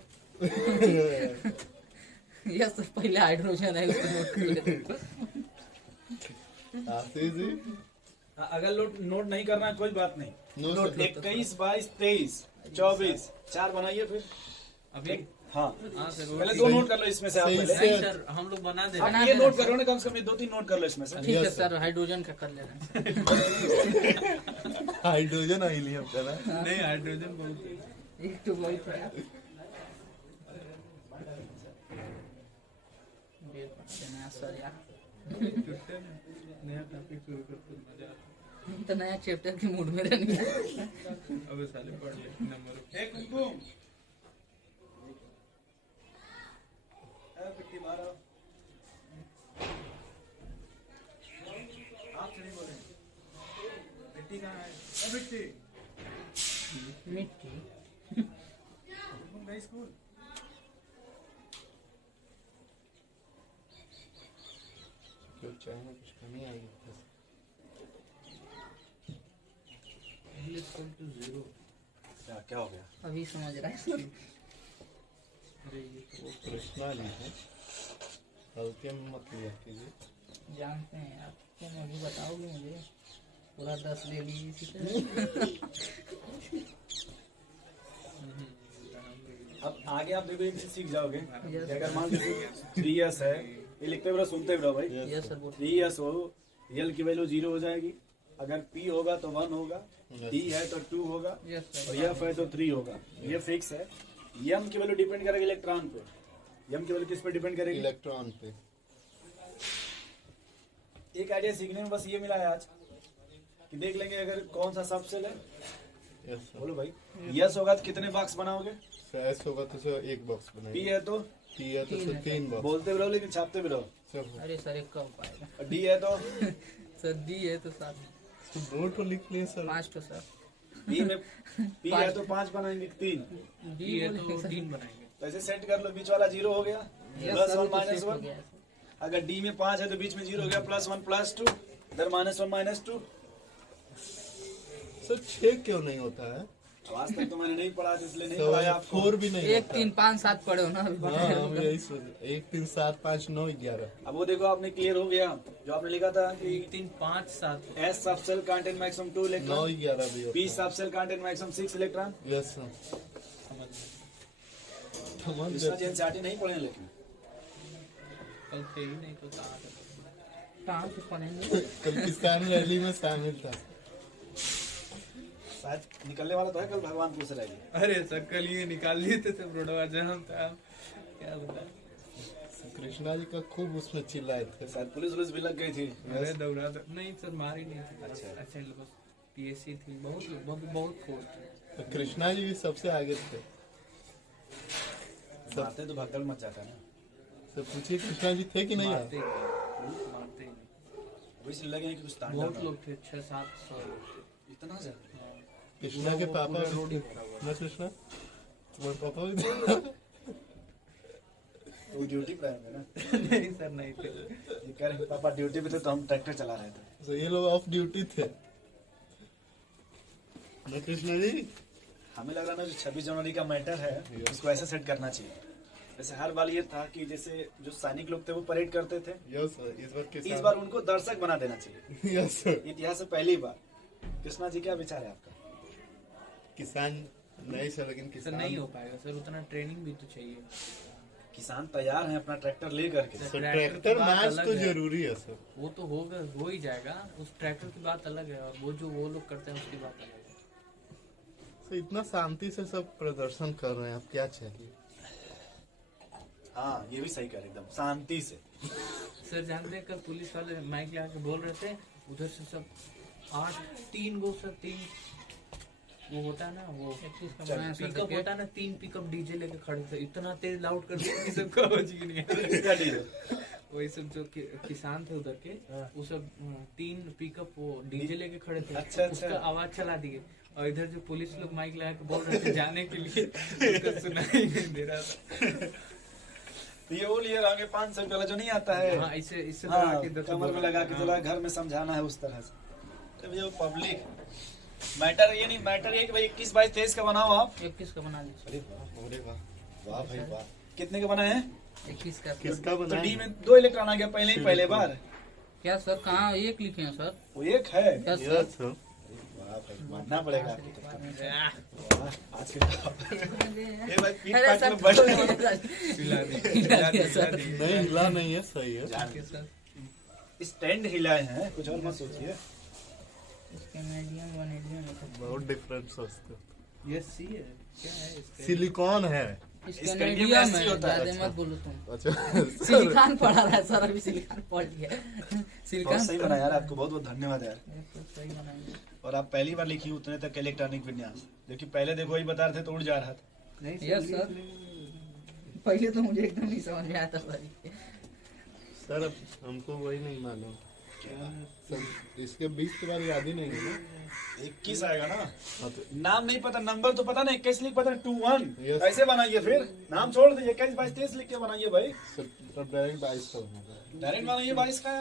यस सर पहले हाइड्रोजन है उसको नोट कर लेते आशीष जी अगर नोट नहीं करना है कोई बात नहीं, नो नोट सर 21 22 23 24 4 बनाइए फिर। अभी हाँ हाँ सर पहले दो नोट कर लो इसमें से आप सही पहले। से। नहीं सर हम लोग बना दे बना आप ये देना नोट सर। करो ना, कम से कम 2-3 नोट कर लो इसमें से। ठीक है Yes, सर हाइड्रोजन का कर लेना हाइड्रोजन हीलियम का ना नहीं हाइड्रोजन बहुत एक तो बहुत है देना सर यार टूटते ना नया टॉपिक शुरू करते हैं, मजा आता हम तो नया चैप्टर के मूड में रहने है। अब साले पढ़ ले नंबर एक कुमकुम पिट्टी मारो, आप नहीं बोले पिट्टी कहाँ है? पिट्टी मिट्टी तुम गई स्कूल? जो चाय में कुछ कमी आई इक्वल टू 0 क्या हो गया? अभी समझ रहा है अरे ये तो कृष्णा जी है हल्के में मत लिया कीजिए जानते हैं आप क्या अभी बताओगे मुझे पूरा 10 ले लीजिए इसी तरह अब आगे आप देखो एक चीज सीख जाओगे Yes. कि अगर मान लीजिए 3s है, ये लिखते हुए सुनते हुए रहो भाई। यस सर बोल 3s हो, l की वैल्यू 0 हो जाएगी, अगर p होगा तो 1 होगा, d है तो 2 होगा यस और सर f है तो 3 होगा। ये फिक्स है। m की वैल्यू डिपेंड करेगी इलेक्ट्रॉन पे। m की वैल्यू किस पे डिपेंड करेगी? इलेक्ट्रॉन पे एक आइडिया सीखने में बस ये मिला है आज कि देख लेंगे अगर कौन सा सब सेल है। यस सर बोलो भाई, यस होगा तो कितने बॉक्स बनाओगे? एस होगा तो सर एक बॉक्स p बनाइए है तो टी है तो सर 3 बॉक्स बोलते भी रहो लेकिन छापते भी रहो। सर अरे सर एक का हो पाएगा और d है तो सर दी है तो 7 बोर्ड पर लिख लिए सर 5 तो सर p में p है तो 5 बनाएंगे 3, डी ये बोलेंगे तो सर 3 बनाएंगे तो ऐसे सेट कर लो, बीच वाला 0 हो गया, यस प्लस सर 1 तो माइनस सेफ हो 1। गया है। अगर d में 5 है तो बीच में 0 हो गया, प्लस 1 प्लस 2, इधर माइनस 1 माइनस 2। सर 6 क्यों नहीं होता है आज तक तो मैंने नहीं पढ़ा था इसलिए नहीं सर पढ़ाया आपको। 4 भी नहीं 1 3 5 7 पढ़े हो ना अभी हाँ हम यही सोच 1 3 7 5 9 11 अब वो देखो आपने क्लियर हो गया जो आपने लिखा था कि 3 5 7 S सब सेल कंटेन मैक्सिमम 2 9 इलेक्ट्रॉन, 11 भी P होता सब सेल कंटेन मैक्सिमम 6 इलेक्ट्रॉन। है यस सर समझ इसका गए एनसीईआरटी नहीं पढ़े लेकिन कल थे ही नहीं तो कहाँ थे कहाँ से पढ़ेंगे कल किसान रैली में शामिल था शायद निकलने वाला तो है कल भगवानपुर से रैली। अरे सर कल ये निकाल लिए थे सब रोडवा जहाँ था क्या बता कृष्णा जी का खूब उसमें चिल्लाए थे शायद पुलिस वुलिस भी लग गई थी। अरे दौड़ा था नहीं सर मारी नहीं थी अच्छा। अच्छा बस पीएससी थी बहुत लोग बहुत फोर्स थे तो कृष्णा जी भी सबसे आगे थे मारते तो भगदड़ मच जाता है ना। तो पूछिए कृष्णा जी थे कि नहीं मारते ही वो इसलिए लगे कि कुछ तांडव बहुत ना। लोग थे, 600-700 लोग थे। इतना ज्यादा कृष्णा के पापा रोड ही भरा हुआ। ना कृष्णा तुम्हारे पापा भी थे? वो ड्यूटी पे आए थे ना। नहीं सर, नहीं थे। ये कह रहे पापा ड्यूटी पे थे तो हम ट्रैक्टर चला रहे थे। तो ये लोग ऑफ ड्यूटी थे ना कृष्णा जी? हमें लग रहा ना जो 26 जनवरी का मैटर है इसको ऐसे सेट करना चाहिए। जैसे हर बार ये था कि जैसे जो सैनिक लोग थे वो परेड करते थे, यस सर, इस बार किसान इस बार उनको दर्शक बना देना चाहिए। यस सर, इतिहास से पहली बार। कृष्णा जी क्या विचार है आपका? किसान नहीं सर, लेकिन सर किसान नहीं हो पाएगा सर, उतना ट्रेनिंग भी तो चाहिए। किसान तैयार हैं अपना ट्रैक्टर ले करके। सर ट्रैक्टर ट्रैक्टर की बात मैच अलग तो है। जरूरी है सर। वो तो होगा, हो ही जाएगा। उस ट्रैक्टर की बात अलग है, और वो जो वो लोग करते हैं उसकी बात अलग है। सर इतना शांति से सब प्रदर्शन कर रहे हैं, आप क्या चाहिए? हाँ ये भी सही कर एकदम शांति से। सर जानते हैं कल पुलिस वाले माइक लगा के बोल रहे थे, उधर से सब 3 गो सर, 3 वो होता है ना, वो पिकअप होता है ना, 3 पिकअप डीजे लेके खड़े थे। इतना तेज लाउड कर दिया कि सबको आवाज ही नहीं आ रही। इसका डील वही सब जो किसान थे उधर के, वो सब 3 पिकअप वो डीजे लेके खड़े थे। अच्छा, अच्छा। उसका आवाज चला दिए, और इधर जो पुलिस लोग माइक लगा के बोल रहे थे जाने के लिए, उसको सुनाई नहीं दे रहा था। ये वो लिए रहोगे 500 वाला जो नहीं आता है। हाँ, इससे हाँ, लगा के इधर से कमर में बोल लगा रहे के थे। चला घर में समझाना है उस तरह से। तो ये पब्लिक मैटर ये नहीं, मैटर ये कि भाई 21, 22, 23 का बनाओ आप। 21 का बना लीजिए। अरे वाह, अरे वाह, वाह भाई वाह। कितने का बनाए हैं? 21 का। किसका तो बनाया? डी में 2 इलेक्ट्रॉन आ गया पहले बार। क्या सर, कहाँ एक लिखे हैं सर? वो एक है। क्या सर? यस सर, वाह भाई, मानना पड़ेगा आपको तो। वाह, आज के ये भाई पीठ अरे पाट सर, में बैठ गए। हिला दिया सर। नहीं हिला नहीं है, सही है। स्टैंड हिलाए हैं, कुछ और मत सोचिए। बहुत डिफरेंट सोचते हो। ये सी है क्या है इसका? सिलिकॉन है। इसका मीडियम मीडियम है, होता है। ज्यादा मत बोलो तुम। अच्छा सिलिकॉन पढ़ा रहा है सर, अभी सिलिकॉन पढ़ लिया। बहुत सिलिकॉन सही बना यार, आपको बहुत बहुत धन्यवाद यार। सही बनाएंगे। और आप पहली बार लिखी उतने तक इलेक्ट्रॉनिक विन्यास, जबकि पहले देखो वही बता रहे थे तो उड़ जा रहा था। यस सर, पहले तो मुझे एकदम नहीं समझ में आया था सर। सर अब हमको वही नहीं मालूम सर, इसके 20 के बाद याद ही नहीं है ना। 21 आएगा ना, हाँ तो नाम नहीं पता, नंबर तो पता नहीं, 21 लिख पता 21 Yes. ऐसे बनाइए, फिर नाम छोड़ दीजिए 21, 22, 23 लिख के बनाइए भाई। सर तब डायरेक्ट 22 का होगा। डायरेक्ट बनाइए 22 का।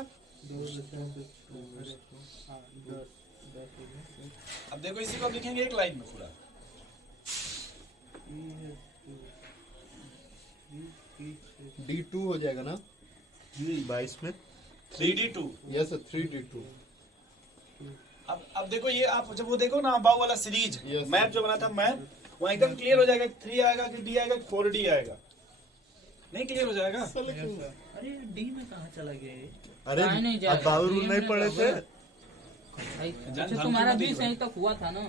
अब देखो इसी को आप लिखेंगे एक लाइन में पूरा। D2 हो जाएगा ना 22 में? 3D2। Yes sir, 3D2। अब देखो ये आप जब वो देखो ना अबाव वाला सीरीज Yes. मैप जो बना था मैप, वो एकदम क्लियर हो जाएगा। 3 आएगा कि D आएगा कि 4D आएगा, नहीं क्लियर हो जाएगा। अरे डी में कहाँ चला गया ये? अरे कहाँ नहीं जाएगा? आप बाबू रूल नहीं पढ़े थे? अच्छा तुम्हारा 20 यहीं तक हुआ था ना,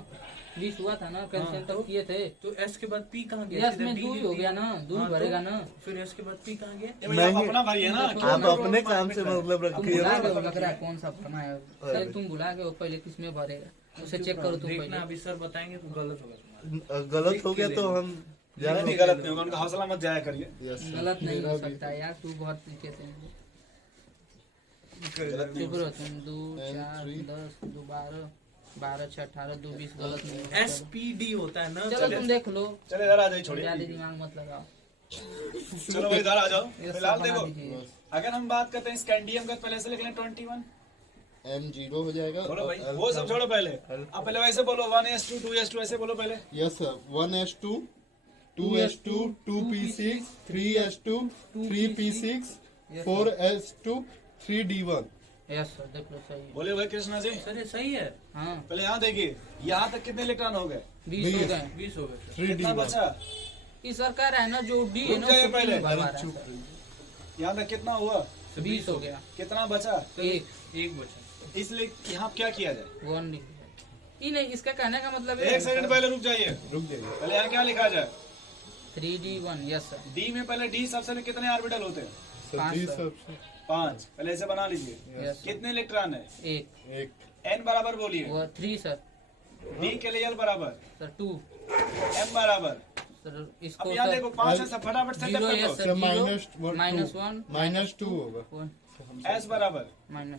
20 हुआ था ना, कैंसिल तक किए थे। तो एस के बाद पी कहाँ गया? यस में 2 ही हो गया ना, 2 ही भरेगा ना। फिर एस के बाद पी कहाँ गया? ये भैया आप नहीं। अपना भाई है ना, आप अपने काम से मतलब तुम रखिए भुला ना। गए हो, लग रहा है कौन सा भरना है। शायद तुम भुला गए हो, पहले किसमें भरेगा उसे चेक करो तुम देखना, पहले। अभी सर बताएंगे तो गलत होगा तुम्हारा। गलत हो गया तो हम नहीं, नहीं गलत नहीं होगा, उनका हौसला मत जाया करिए। यस सर, गलत नहीं मेरा हो भी। सकता यार, तू बहुत पीछे थे। गलत नहीं चुप हो रहो तुम। 2 4 3 10 2 12 12 6 18 2 20 गलत नहीं हो एस सकता। पी डी होता है ना। चलो तुम देख लो, सकता। चलो इधर आ जाइए, ज्यादा छोड़िए। दिमाग मत लगाओ। चलो भाई इधर आ जाओ। ये सब फिलहाल बना देखो, दीजिए। अगर हम बात करते हैं स्कैंडियम का, पहले से लिख लें 21। M0 हो जाएगा। बोलो भाई, और वो सब छोड़ो पहले। आप पहले वैसे बोलो 1s2 2s2 ऐसे बोलो पहले। Yes sir, 1s2 2s2 2p6 3s2 3p6 4s2 3d1। Yes sir, देख लो सही है। बोले भाई कृष्णा जी, सर ये सही है। हाँ पहले यहाँ देखिए, यहाँ तक कितने इलेक्ट्रॉन हो गए? 20 हो गए। 20 हो गए सर। कितना 3d1। बचा? इस सरकार है ना जो डी है ना, रुक जाइए उसको पहले। क्यों भरवा अरे रहा है चुप सर? रहिए। यहाँ तक कितना हुआ? 20 हो गया। कितना बचा? एक बचा। इसलिए यहाँ क्या किया जाए? 1 डी ये नहीं, इसका कहने का मतलब एक सेकंड पहले रुक जाइए, रुक जाइए। पहले यहाँ क्या लिखा जाए? 3D1। Yes sir. डी में पहले डी सबसे में कितने ऑर्बिटल होते हैं? सर 5 जी सर। सबसे 5। पहले इसे बना लीजिए। यस कितने इलेक्ट्रॉन है? एक एक। n बराबर बोलिए। वो 3 सर। d के लिए l बराबर, सर 2 m बराबर। सर अब इसको यहाँ सर देखो 5 है, सब फटाफट सेटअप 0 कर यस दो। सर, सर 0 -1 -1 -2 होगा। s बराबर, -2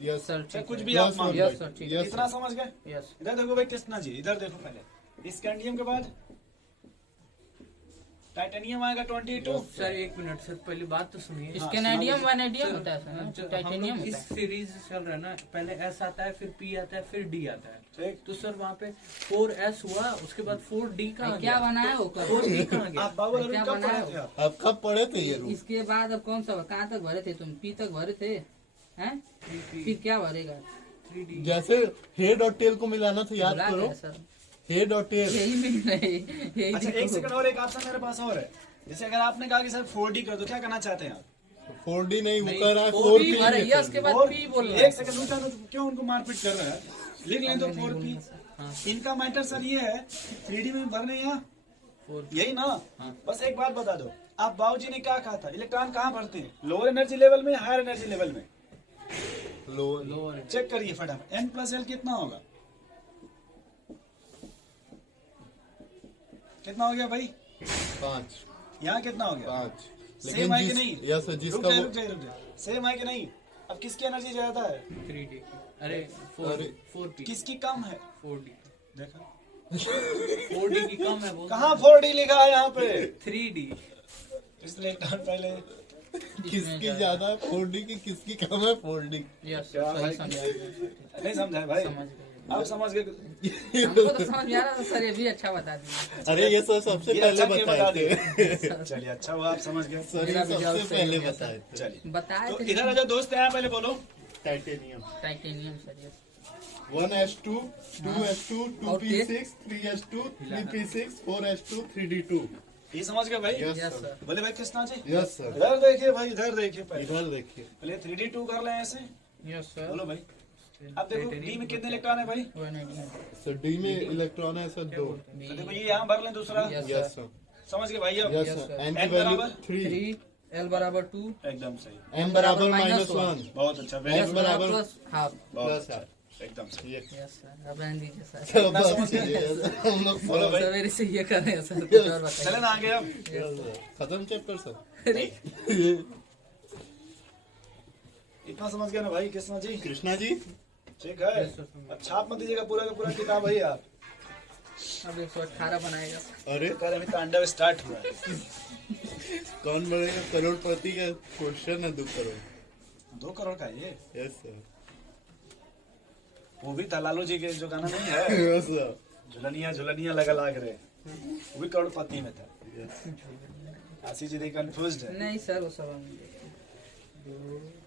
यस सर चाहे ठीक कुछ है। भी आप मान लो। यस सर ठीक है। इतना समझ गए? यस इधर देखो भाई कृष्णा जी, इधर देखो पहले स्कैंडियम के बाद टाइटेनियम आएगा 22। सर एक मिनट सर, पहले बात तो सुनिए। स्कैनेडियम वैनेडियम होता है सर, जो हम टाइटेनियम लोग इस होता है। सीरीज से चल रहे हैं ना, पहले एस आता है, फिर पी आता है, फिर डी आता है। ठीक। तो सर वहाँ पे 4S हुआ, उसके बाद 4D कहाँ क्या गया? बना है वो कर 4D कहाँ गया? आप बाबू अभी क्या कब बना पढ़े है? थे आप? आप कब पढ़े थे ये रूल? इसके बाद अब कौन सा कहाँ तक भरे थे तुम? पी तक भरे थे हैं? फिर क्या भरेगा? 3D। जैसे हेड और टेल को मिलाना था, याद भुला करो। गया सर, हेड और टेल। यही मिल रही यही अच्छा एक देखो। सेकंड और, एक ऑप्शन मेरे पास और है। जैसे अगर आपने कहा कि सर 4D कर दो, क्या करना चाहते हैं आप? 4D नहीं, वो नहीं, कर रहा है 4P 4P भरे, यस के बाद और पी बोल रहा एक है। सेकंड रुक जाओ, तो क्यों उनको मारपीट कर रहा है? लिख लें तो 4P। हाँ। इनका मैटर सर ये है 3D में भरने या 4P। यही ना? हाँ। बस एक बात बता दो, आप बाबूजी ने क्या कहा था, इलेक्ट्रॉन कहाँ भरते हैं? लोअर एनर्जी लेवल में, हायर एनर्जी लेवल में? लोअर। चेक करिए फटाफट, N+L कितना होगा? कितना हो गया भाई? 5 यहाँ कितना हो गया? 5। सेम है कि नहीं? यस रुक जिसका जाए वो रुक जाए रुक जाए, सेम है कि नहीं? अब किसकी एनर्जी ज्यादा है? 3D। अरे अरे, 4P। किसकी कम है? 4D। देखा 4D की कम है, बोल। कहाँ 4D लिखा है यहाँ पे? 3D। इसलिए इलेक्ट्रॉन पहले किसकी ज्यादा है 4D की, किसकी कम है 4D। यस क्या सही भाई? समझा। नहीं समझा भाई? समझ गए। आप समझ गए? हमको तो समझ में आ रहा था सर, ये भी अच्छा बता दिया। अरे ये सर सबसे ये पहले अच्छा क्यों बता बताए थे। दिए? चलिए अच्छा हुआ आप समझ गए। सर ये मेरा भी जवाब सबसे सही पहले हो गया, बताए थे। चलिए बताए तो थे इधर जो दोस्त हैं पहले बोलो। Titanium titanium sir, yes. 1s2 2s2 और 2p6 3s2 3p6 4s2 3d2। ये समझ गए भाई? Yes yes sir. सर। बोले भाई कृष्णा जी, यस सर। इधर देखिए भाई, इधर देखिए पहले। इधर देखिए। पहले 3D2 कर लें ऐसे। Yes sir. बोलो भाई। अब देखो डी में कितने इलेक्ट्रॉन है भाई? वैनेडियम। सर डी में इलेक्ट्रॉन है सर 2। तो देखो ये यहाँ भर लें दूसरा। Yes yes sir. समझ गए भाई? अब yes Yes, sir. sir. n की N वैल्यू बराबर 3, 3 L बराबर 2, एकदम सही, m बराबर -1, -1 बहुत अच्छा, वेरी Yes, गुड, बराबर प्लस हाफ। बहुत प्लस अच्छा, एकदम सही। ये यस सर, अब रहने दीजिए सर। सर इतना बस समझ गए? ये हम लोग बोलो भाई। सवेरे से ये कर रहे हैं सर, कुछ और चले बताइए। ना आगे अब। खत्म चैप्टर सर। इतना समझ गया ना भाई कृष्णा जी? कृष्णा जी ठीक है। अब छाप मत दीजिएगा पूरा का पूरा किताब भाई आप। अब 118 बनाएगा। अरे कह रहे अभी तांडव स्टार्ट हुआ है। कौन बनेगा करोड़पति का क्वेश्चन है 2 करोड़। 2 करोड़ का ये, यस सर। वो भी था लालू जी के जो गाना नहीं है, यस सर। झुलनिया झुलनिया लगा लाग रहे, वो भी करोड़पति में था। यस। आशीष जी देख कंफ्यूज है। नहीं सर, वो सब हम देखेंगे।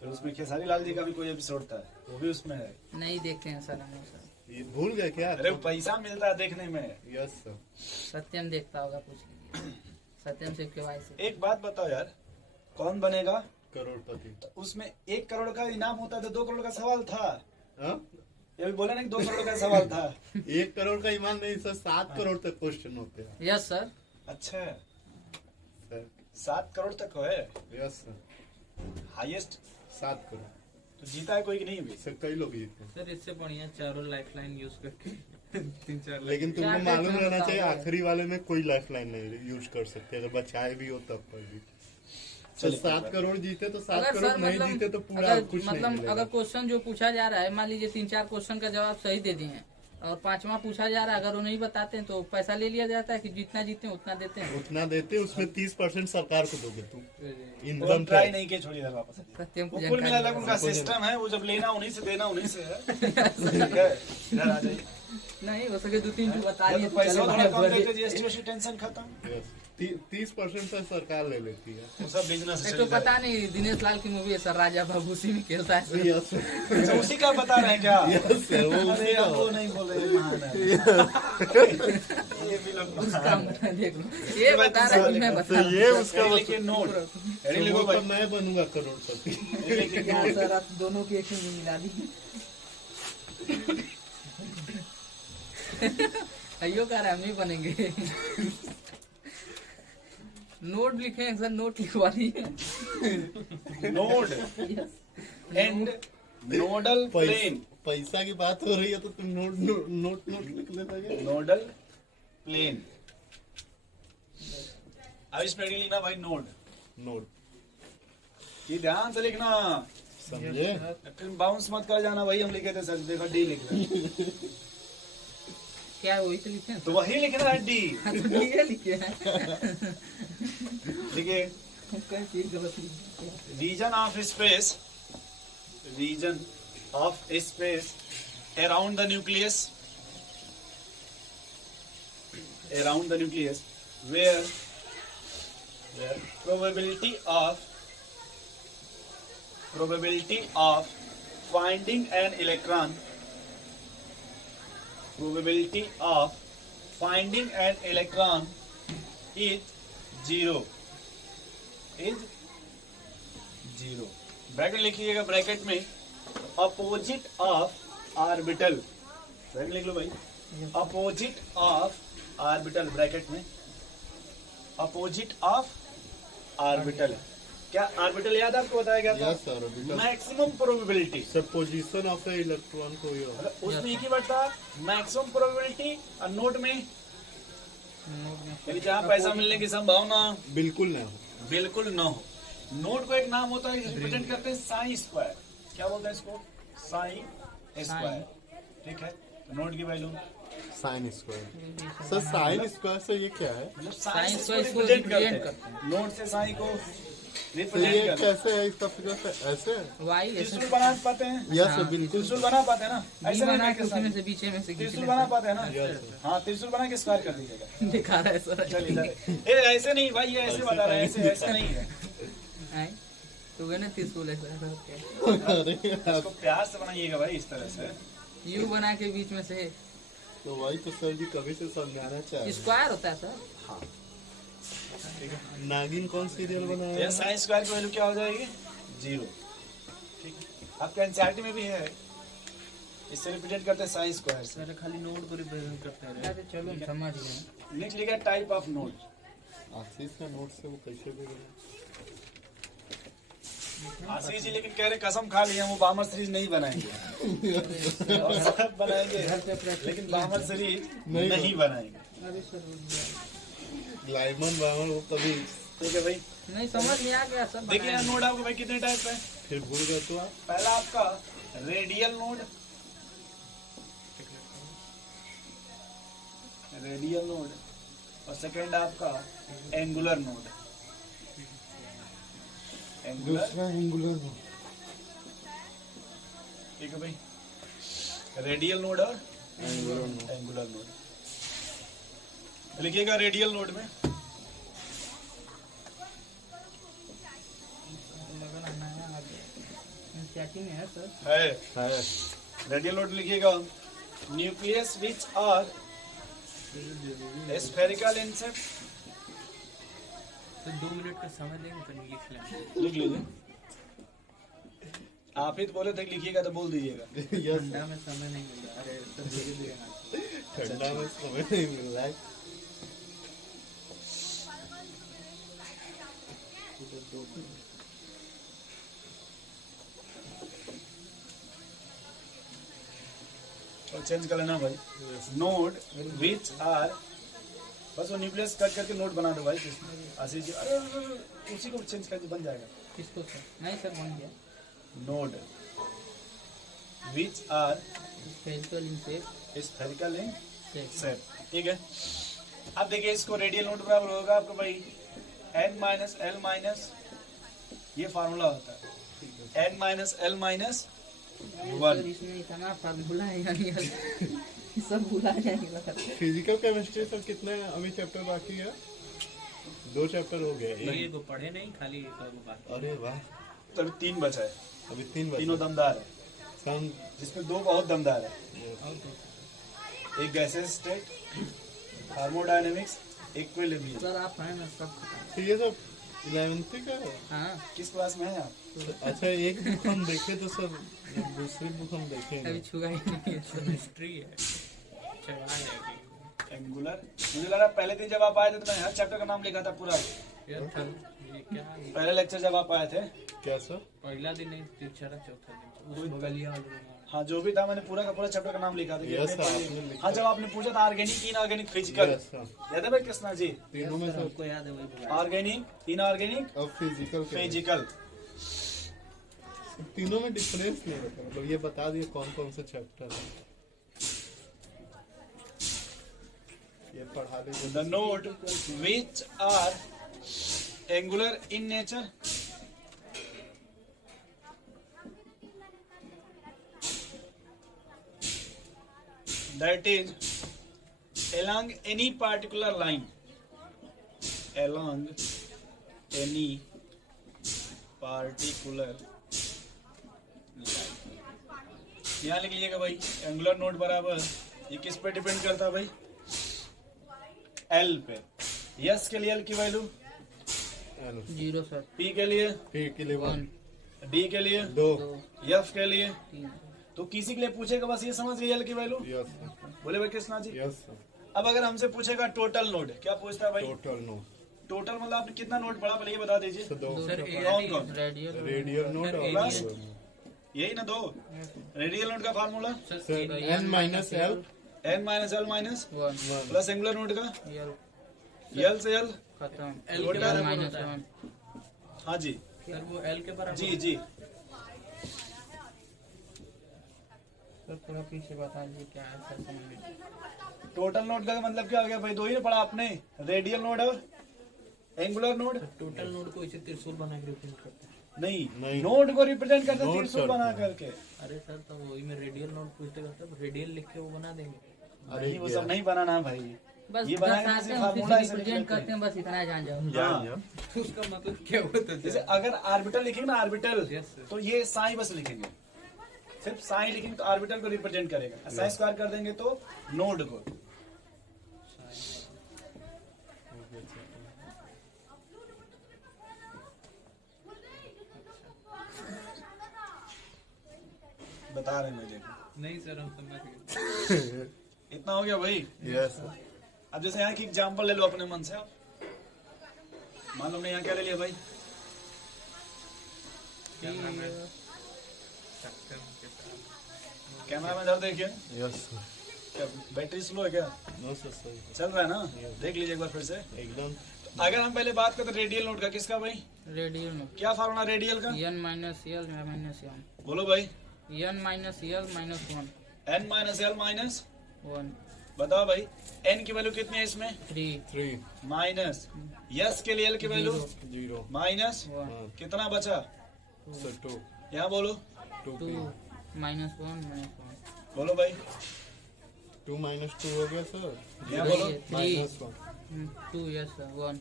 फिर उसमें खेसारी लाल जी का भी कोई एपिसोड था, वो भी उसमें है। नहीं देखते हैं सर हम सर। ये भूल गए क्या? अरे वो पैसा मिलता है देखने में। Yes sir. सत्यम देखता होगा, पूछ लीजिए। सत्यम से केवाई से। एक बात बताओ यार, कौन बनेगा? करोड़पति। उसमें 1 करोड़ का इनाम होता था, 2 करोड़ का सवाल था। हाँ? ये भी बोला ना कि 2 करोड़ का सवाल था। 1 करोड़ का ईमान नहीं सर, 7 करोड़ तक क्वेश्चन होते हैं यस सर। अच्छा, सर। 7 करोड़ तक है यस सर। हाईएस्ट। 7 करोड़। तो जीता है कोई कि नहीं भी? सर कई लोग जीते हैं। सर इससे बढ़िया चारों लाइफलाइन यूज करके 3-4 लेकिन तुमको क्या मालूम कहते हैं रहना चाहिए बताओ। आखिरी वाले में कोई लाइफ लाइन नहीं यूज कर सकते, अगर बचाए भी हो तब पर भी। तो चलिए, 7 करोड़ जीते तो 7 अगर करोड़ सर नहीं जीते तो पूरा अगर कुछ नहीं मतलब मिलेगा। अगर क्वेश्चन जो पूछा जा रहा है, मान लीजिए 3-4 क्वेश्चन का जवाब सही दे दिए हैं और 5वां पूछा जा रहा है, अगर वो नहीं बताते हैं तो पैसा ले लिया जाता है कि जितना जीते हैं उतना देते हैं। उतना देते उसमें 30% सरकार को दोगे तुम वो इनकम ट्राई टैक्स। नहीं किए, छोड़िए यार वापस। सत्यम वो को कुल मिला जानकारी उनका सिस्टम है, वो जब लेना उन्हीं से देना उन्हीं से है। ठीक है, इधर आ जाइए। नहीं हो सके 2-3 जो बता जब दिए तो तो पैसा चलो थोड़ा भाई, कम बढ़िया। देते, जीएसटी वैसी टेंशन खत्म। Yes. 30% से सरकार ले लेती है। वो सब बिजनेस एक तो पता नहीं दिनेश लाल की मूवी है सर, राजा बाबू उसी में खेलता है सर। Yes. अच्छा, उसी का बता रहे हैं क्या? Yes, sir, वो अरे उसी का अब वो नहीं बोल रहे, ये महान है। ये भी लोग महान काम है। देख लो, ये बता रहा है कि मैं बता तो ये रहा उसका हेडी लिखिए नोट, हेडी तो लिखो वो भाई। तो मैं बनूंगा करोड़पति। हेडी लिखिए हूँ। क्या नोट। सर, आप दोनों की एक ही में मिला दी। अयो कह रहा है हम नहीं बनेंगे। नोट लिखे सर, नोट लिखवा लीजिए। Node and nodal plane. पैसा की बात हो रही है तो तुम नोट लिख लेता क्या? Nodal plane. अब इसमें लिखना भाई नोड। नोट। ये ध्यान से लिखना, समझे? फिर बाउंस मत कर जाना, वही हम लिखे थे सर, देखो डी लिख रहे हैं। क्या वही तो लिखे हैं? तो वही लिखना है डी। हाँ, तो ये लिखे हैं। देखिए कोई चीज गलत लिखी region of space around the nucleus where probability of finding an electron is zero bracket लिखिएगा, ब्रैकेट में अपोजिट ऑफ ऑर्बिटल, ब्रैकेट लिख लो भाई, अपोजिट ऑफ ऑर्बिटल, ब्रैकेट में अपोजिट ऑफ ऑर्बिटल। क्या ऑर्बिटल याद आपको बताया गया था? Yes sir, maximum probability, sir position of the electron को ही होगा। उसमें एक ही वर्ड था मैक्सिमम प्रोबेबिलिटी, और नोट में जहाँ पैसा मिलने की संभावना बिल्कुल ना हो। बिल्कुल न हो। नोट को एक नाम होता है, रिप्रेजेंट करते हैं साइन स्क्वायर, क्या बोलते हैं इसको? साइन स्क्वायर, ठीक है। तो नोट की value sine square. Sir sine square से ये क्या है? मतलब साइन साइन स्क्वायर को को रिप्रेजेंट represent करते हैं, नोट से साइन को तो रिप्रेजेंट ये करते हैं। कैसे है इसका फिगर से? ऐसे? वाई ऐसे त्रिशूल बना पाते हैं, यस हाँ, सर बिल्कुल। त्रिशूल बना पाते हैं ना, ऐसे बना नहीं के उसमें के से बीच में से त्रिशूल बना पाते हैं ना। Yes sir. हाँ, त्रिशूल बना के स्क्वायर कर दीजिएगा। दिखा रहा है सर। चलिए चलिए, ए ऐसे नहीं भाई, ये ऐसे बता रहे हैं, ऐसे ऐसे नहीं है। आए? तो गए ना त्रिशूल ऐसा अरे यार, इसको प्यार से बनाइएगा भाई, इस तरह से। यू बना के बीच में से तो वही तो सर जी कभी से समझाना चाहिए। स्क्वायर होता है सर। नागिन कौन सीरियल बनाया ये है? साइन स्क्वायर की वैल्यू क्या हो जाएगी? 0। ठीक है, आपके एनसीईआरटी में भी है, इससे रिप्रेजेंट करते हैं साइन स्क्वायर से। सर खाली नोट को रिप्रेजेंट करते हैं। अरे चलो हम समझ गए। नेक्स्ट लिखा टाइप ऑफ नोट। आशीष का नोट से वो कैसे भी बना? आशीष जी लेकिन कह रहे कसम खा लिया, वो बामर सीरीज नहीं बनाएंगे। और सब बनाएंगे लेकिन बामर सीरीज नहीं बनाएंगे। अरे सर लाइमन बामन वो कभी ठीक है भाई, नहीं समझ में आ गया सब। देखिए यहाँ नोड आपको भाई कितने टाइप है। फिर भूल गए तो आप। पहला आपका रेडियल नोड, और सेकंड आपका एंगुलर नोड। एंगुलर, दूसरा एंगुलर। ठीक है भाई, रेडियल नोड और एंगुलर। Angular node. लिखिएगा रेडियल नोड में चैटिंग है सर। है, रेडियल नोड लिखिएगा nucleus which are spherical in shape. तो 2 मिनट का समय लेंगे तो लिख लेंगे। लिख लीजिए, आप ही तो बोले थे कि लिखिएगा तो बोल दीजिएगा। यस ठंडा में समय नहीं मिल रहा। अरे सर धीरे धीरे ना। ठंडा में समय नहीं मिल रहा है। और चेंज कर लेना भाई। नोड विच आर, बस वो न्यूक्लियस कट करके नोड बना दो भाई। आशीष जी, अरे उसी को चेंज करके बन जाएगा। किसको सर? नहीं सर बन गया। Node which are spherical in shape. Spherical in shape. Shape, ठीक है। अब देखिए इसको रेडियल नोड बराबर होगा आपको भाई n माइनस एल माइनस, ये फार्मूला होता है n minus L minus one. Sir इसमें इतना फार्मूला है यानी ये सब भुला जाएंगे लगता है। फिजिकल केमिस्ट्री सर कितने अभी चैप्टर बाकी है? 2 चैप्टर हो गए। ये को पढ़े नहीं, खाली एक और बात। अरे वाह, तो अभी 3 बचा है, अभी 3 बचे। तीनों दमदार है, सम जिसमें 2 बहुत दमदार है। और तो एक gases state, thermodynamics, equilibrium. Sir आप हैं ना सब। तो ये सब 11th का है? हाँ किस क्लास में है आप? अच्छा एक बुक हम देखे तो सर, दूसरी बुक हम देखेंगे। अभी छुआ ही नहीं है सर। हिस्ट्री है, चला है। एंगुलर, मुझे लगा पहले दिन जब आप आए थे तो मैंने हर चैप्टर का नाम लिखा था पूरा। यार था ये क्या है? पहले लेक्चर जब आप आए थे, क्या सर? पहला दिन नहीं, तीसरा चौथा दिन उस बगलिया वाले में। हाँ जो भी था मैंने पूरा का पूरा चैप्टर का नाम लिखा था। Yes, sir, आपने लिखा। हाँ जब आपने पूछा था organic, inorganic, physical, Yes, sir। याद है भाई कृष्णा जी? तीनों में सर सर हमको याद है वही बोला। ऑर्गेनिक, इनऑर्गेनिक, अब फिजिकल फिजिकल। तीनों में डिफरेंस नहीं रहता, मतलब ये बता दिए कौन कौन से चैप्टर है, ये पढ़ा लीजिए। The node which are angular in nature, that is along any particular line, along any particular line. यहाँ लिख लीजिएगा भाई, एंगुलर नोड बराबर ये किस पे डिपेंड करता है भाई, एल पे। यस के लिए एल की वैल्यू 0 सर, पी के लिए, पी के लिए 1, डी के लिए, 2, एफ के लिए। 3 तो किसी के लिए पूछेगा बस ये समझ गए एल की वैल्यू। यस बोले भाई कृष्णा जी, यस अब अगर हमसे पूछेगा टोटल नोड, क्या पूछता है भाई? टोटल नो, टोटल मतलब आपने कितना नोड पढ़ा पहले ये बता दीजिए। तो 2 सर कौन कौन? रेडियल रेडियल नोट सर, और प्लस यही ना, दो रेडियल नोड का formula sir n minus L n minus L minus 1 plus angular node का यल एल से एल। खत्म, L के टोटल बराबर माइनस होता है। 1 हाँ जी सर वो L के बराबर जी जी। सर थोड़ा पीछे बता दीजिए क्या है सर, समझ में। टोटल नोड का मतलब क्या हो गया भाई? दो ही पढ़ा आपने, रेडियल नोड और एंगुलर नोड। टोटल नोड को इसे त्रिशूल बना के रिप्रेजेंट करते हैं। नहीं, नोड को रिप्रेजेंट करते नोड त्रिशूल करते बना हैं। करके। अरे सर तो वही में रेडियल नोड पूछते करते हैं, रेडियल लिख के वो बना देंगे। नहीं वो सब नहीं बनाना भाई, बस ये 10 बनाने आते से हैं फार्मूला उसी ऐसे से लिख रिप्रेजेंट लेते करते हैं, बस इतना जान जाओ। हाँ। उसका मतलब क्या होता है? जैसे अगर आर्बिटल लिखेंगे ना, आर्बिटल Yes, sir. तो ये साई बस लिखेंगे, सिर्फ साई लिखेंगे तो आर्बिटल को रिप्रेजेंट करेगा। साई स्क्वायर कर देंगे तो नोड को। बता रहे हैं मुझे, नहीं सर हम समझ गए। इतना हो गया भाई। यस अब जैसे यहाँ की एग्जांपल ले लो अपने मन से आप। मान लो हमने यहाँ क्या ले लिया भाई? कैमरा में इधर देखिए, यस क्या बैटरी स्लो है क्या? नो सर सही चल रहा है ना? देख लीजिए एक बार फिर से। एकदम। अगर हम पहले बात करते रेडियल नोड का, किसका भाई? रेडियल में क्या फार्मूला रेडियल का? n माइनस यल माइनस 1, बोलो भाई। n minus L minus 1 n minus L minus 1 बताओ भाई, n की वैल्यू कितनी है इसमें? 3 3 माइनस यस के लिए l की वैल्यू 0 माइनस 1 कितना बचा? सर 2 यहाँ बोलो, 2 2 माइनस 1 बोलो भाई। 2 माइनस 2 हो गया सर, यहाँ बोलो, 3 माइनस 1 2 यस 1 वन।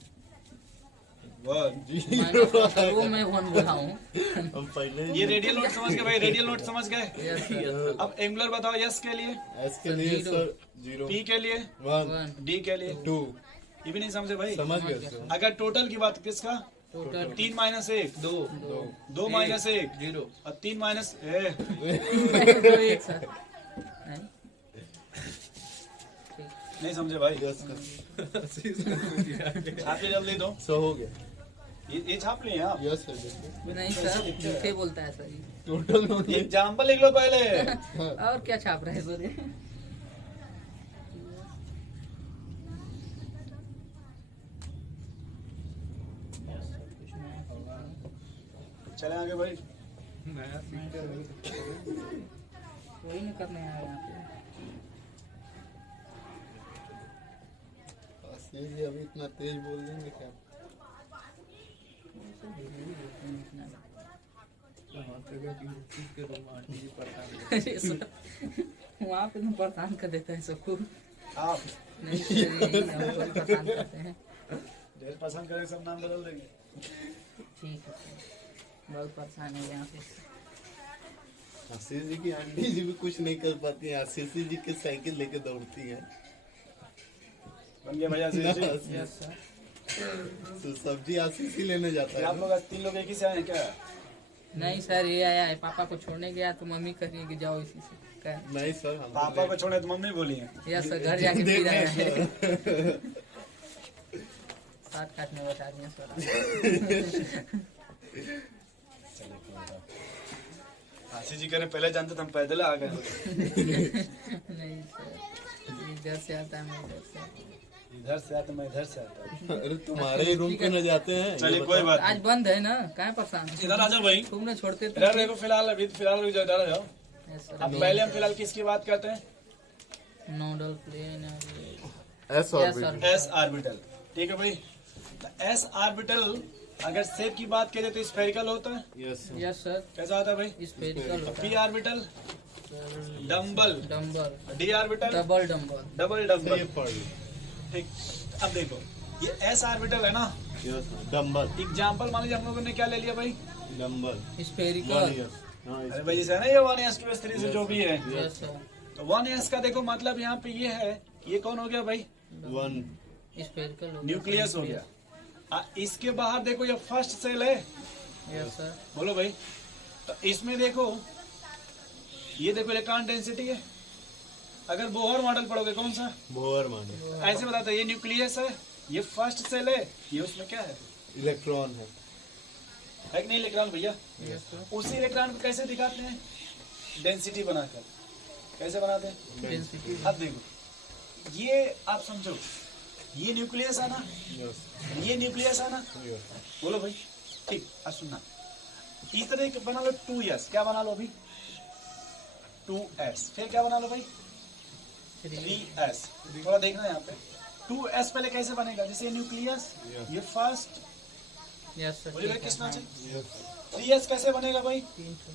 माइनस, वो मैं 1 बोला हूँ। हम पहले ये रेडियल नोट समझ गए भाई, रेडियल नोट समझ गए। यस सर, अब एंगुलर बताओ, यस के लिए, एस के लिए सर 0 पी के लिए, 1 1 डी के लिए। 2 ये भी नहीं समझे भाई? समझ गए सर। अगर टोटल की बात, किसका? टोटल 3 माइनस 1 2 2 माइनस 1 0 और 3 माइनस 1 सर नहीं नहीं समझे भाई? यस सर छापिए जल्दी दो। 100 हो गया। ये छाप लिए आप। यस सर देखिए नहीं सर, झूठे बोलता है सर ये। टोटल नोट एग्जाम्पल लिख लो पहले। और क्या छाप रहे हैं सर ये? चले आगे भाई। नया सीखते रहो। वही नहीं करने आया यहाँ पे। आशीष जी अभी इतना तेज बोल देंगे क्या? अरे सर, वहाँ पे तो परेशान कर देता है सबको। आप नहीं सर, यही हमको परेशान करते हैं। ढेर पसंद करें, सब नाम बदल देंगे। ठीक है सर, बहुत परेशान है यहाँ पे। आशीष जी की आंटी जी भी कुछ नहीं कर पाती हैं, आशीष जी के साइकिल लेके दौड़ती हैं। बन गया भैया आशीष जी। यस सर, तो सब्जी आशीष ही लेने जाता आप है। लोग आज 3 लोग एक ही से आए हैं क्या? नहीं सर, ये आया है, पापा को छोड़ने गया तो मम्मी करिए कि जाओ इसी से क्या। नहीं सर हम पापा को छोड़े तो मम्मी बोली है। यस सर, घर जाके देख फिर आया है। सर। 7 काट में बता दिए सर। चले कोई बात नहीं। आशीष जी करे पहले जानते तो हम पैदल आ गए। नहीं सर, इधर से आता है, मैं इधर से आता हूँ। इधर से आते मैं इधर से आता। अरे तुम्हारे ही रूम पे न जाते हैं। चलिए ये कोई बात आज बंद है ना, कहाँ परेशान? इधर आ जाओ भाई। तुम न छोड़ते तो। इधर देखो फिलहाल अभी फिलहाल इधर आ जाओ। Yes, sir. अब पहले हम फिलहाल किसकी बात करते हैं? Nodal plane S Yes, orbit sir. S orbital. ठीक है भाई। एस ऑर्बिटल अगर शेप की बात करें तो स्फेरिकल होता है। यस यस सर, कैसा होता है भाई? स्फेरिकल होता पी है। Orbital dumbbell, dumbbell, D orbital double dumbbell. Double ये डम्बल। पढ़ लो। ठीक, अब देखो ये एस ऑर्बिटल है ना। यस डंबल एग्जाम्पल मान लीजिए हम लोगों ने क्या ले लिया भाई? Dumbbell spherical. यस हाँ अरे भाई जैसे है ना ये 1s की स्त्री से जो भी है, यस सर, तो 1s का देखो मतलब यहाँ पे ये है, ये कौन हो गया भाई? वन स्फेरिकल हो गया। न्यूक्लियस हो गया। इसके बाहर देखो ये फर्स्ट सेल है। यस सर, बोलो भाई। तो इसमें देखो ये देखो इलेक्ट्रॉन डेंसिटी है। अगर बोहर मॉडल पढ़ोगे कौन सा? बोहर माने ऐसे बताते हैं, ये न्यूक्लियस है, ये फर्स्ट सेल है, ये उसमें क्या है? इलेक्ट्रॉन है। कि नहीं इलेक्ट्रॉन भैया? Yes sir. उसी इलेक्ट्रॉन को कैसे दिखाते हैं? डेंसिटी बनाकर। कैसे बनाते हैं? डेंसिटी। अब देखो ये आप समझो, ये न्यूक्लियस है ना, यस ये न्यूक्लियस है ना। यस बोलो भाई। ठीक, अब सुनना, इस तरह के बना लो 2s। क्या बना लो अभी? 2s। फिर क्या बना लो भाई? 3s। थोड़ा देखना यहाँ पे 2s पहले कैसे बनेगा? जैसे न्यूक्लियस, ये फर्स्ट, यस सर। बोलिए भाई किसना चाहिए? यस 3s कैसे बनेगा भाई? तीन सौ।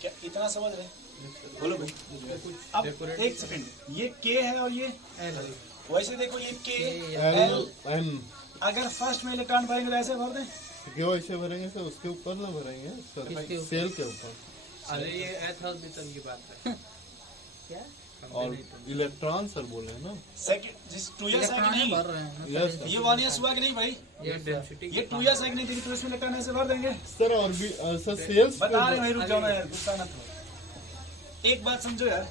क्या इतना समझ रहे हैं? बोलो भाई। अब एक सेकंड, ये k है और ये एल। वैसे देखो ये k एल l। एम अगर फर्स्ट में इलेक्ट्रॉन भरेंगे तो ऐसे भर दें। क्यों ऐसे भरेंगे सर? उसके ऊपर ना भरेंगे सर, किसके ऊपर? सेल के ऊपर। अरे ये एथ ऑर्बिटल की बात है। क्या? और इलेक्ट्रॉन सर बोले हैं ना। सेकंड जिस 2s है कि इलेक्ट्रॉन नहीं? भर रहे हैं ना यस सर। ये 1s हुआ कि नहीं भाई? ये यस सर। डेंसिटी ये 2s है कि नहीं? देखिए तो इसमें इलेक्ट्रॉन ऐसे भर देंगे। सर और भी सर सेल्स बता रहे भाई, रुक जाओ ना यार, गुस्सा ना करो। एक बात समझो यार,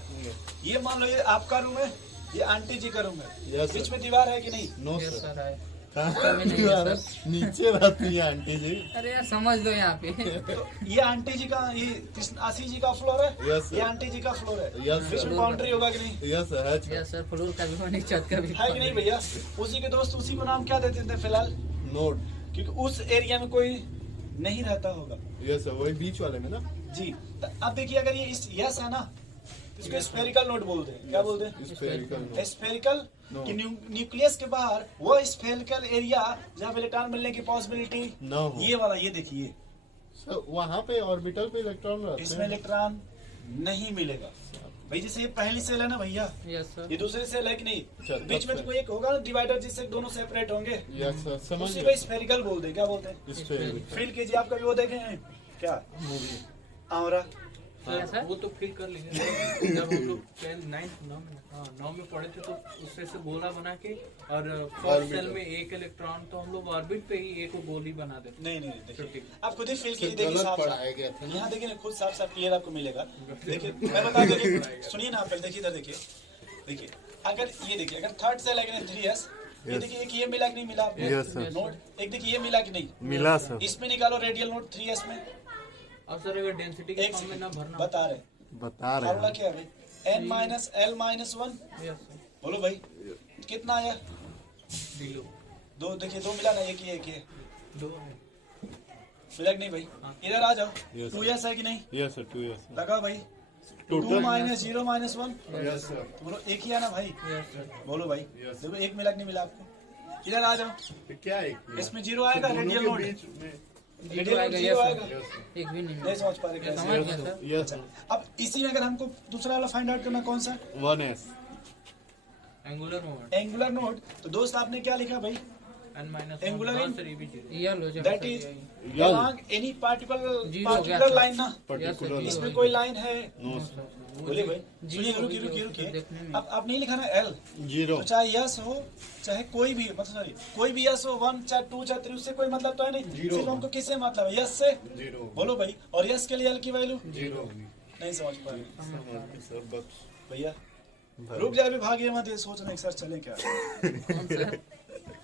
ये मान लो ये आपका रूम है, ये आंटी जी का रूम है, यस बीच सर। में दीवार है कि नहीं? No yes sir. सर है। कहाँ में नहीं है, दीवार है? सर। नीचे रहती है आंटी जी। अरे यार समझ लो यहाँ पे। तो ये आंटी जी का, ये आशी जी का फ्लोर है, यस सर। ये आंटी जी का फ्लोर है। यस बीच सर। में बाउंड्री होगा कि नहीं? यस सर है। यस सर, फ्लोर का भी बनी, छत का भी है कि नहीं भैया? उसी के दोस्त उसी को नाम क्या देते थे फिलहाल? नोट क्योंकि उस एरिया में कोई नहीं रहता होगा। यस सर, वही बीच वाले में ना। जी, तो अब देखिए अगर ये इस यस है ना, इसको स्फेरिकल नोट बोलते हैं। क्या बोलते हैं? Spherical note. Spherical No. कि न्यूक्लियस के बाहर वो स्फेरिकल एरिया जहाँ पे इलेक्ट्रॉन मिलने की पॉसिबिलिटी ना हो। ये वाला, ये देखिए सर वहाँ पे ऑर्बिटल पे इलेक्ट्रॉन रहते इसमें हैं। इलेक्ट्रॉन नहीं मिलेगा भाई। जैसे ये पहली सेल है ना भैया, यस सर। ये दूसरी सेल है कि नहीं? अच्छा, बीच में तब तो कोई एक होगा ना डिवाइडर, जिससे दोनों सेपरेट होंगे, यस सर, समझ उसी गए। को स्फेरिकल बोलते हैं। क्या बोलते हैं? स्फेरिकल फील्ड कीजिए, आप कभी वो देखे हैं क्या? मूवी। आवरा क्या सर? वो तो फिर कर लेंगे। जब हम लोग 9 में पढ़े थे तो उससे से गोला बना के, और फर्स्ट Orbital. सेल में एक इलेक्ट्रॉन, तो हम लोग ऑर्बिट पे ही एक गोली बना देते। नहीं नहीं देखिए, ठीक। आप खुद ही फील सर कीजिए, देखिए गलत साफ साफ। पढ़ाया गया था ना। यहाँ देखिए ना, खुद साफ साफ क्लियर आपको मिलेगा। देखिए मैं बता दूँ, सुनिए ना आप पहले, देखिए इधर देखिए। देखिए अगर ये देखिए, अगर थर्ड सेल है कि नहीं 3s, ये देखिए एक ये मिला कि नहीं मिला आपको? Yes, sir. नोट एक देखिए ये मिला कि नहीं? मिला सर। इसमें निकालो रेडियल नोट 3s में। और सर अगर डेंसिटी के एक फॉर्म में ना भरना बता रहे, बता रहे फार्मूला हैं। क्या है भाई? n minus l minus 1। Yes sir, बोलो भाई कितना आया? दिलो 2। देखिए 2 मिला ना, एक ही एक ही है। 2 है। मिला कि नहीं भाई? इधर आ जाओ। Yes, 2s है कि नहीं? यस सर 2 यस लगाओ भाई। 2 total minus 0 minus 1। Yes sir. बोलो एक ही है ना भाई? Yes sir. बोलो भाई। Yes. देखो एक मिला कि नहीं मिला आपको? इधर आ जाओ। क्या एक इसमें 0 आएगा, रेडियल नोट। बीच में। रेडियल नोट आएगा, 0 yes, आएगा। Yes sir. एक भी नहीं नहीं मिला। समझ पा रहे कैसे? समझ गया सर। Yes sir. अब इसी में अगर हमको दूसरा वाला फाइंड आउट करना, कौन सा? 1s। Angular moment angular note. तो दोस्त आपने क्या लिखा भाई? n minus Angular in- sir ये भी 0। रियल हो जाए दैट सर, इज यही। along any Zero हो गया particular सर। लाइन ना। पर्टिकुलर Yes, इसमें कोई लाइन है? No sir. बोलिए भाई। Zero सुनिए, हो रुकिए गया, रुकिए तो रुकिए। देखने में। अब नहीं लिखा ना l, 0 तो चाहे यस हो चाहे कोई भी, मतलब सॉरी कोई भी यस हो, 1 चाहे 2 चाहे 3, उससे कोई मतलब तो है नहीं। Zero। सिर्फ हमको किससे मतलब है? यस से। 0 बोलो भाई। और यस के लिए एल की वैल्यू 0 नहीं समझ पा रहे सर बस भैया। रुक जाए, अभी भागिए मत, ये सोच रहे हैं एक साथ चले क्या? कौन सा?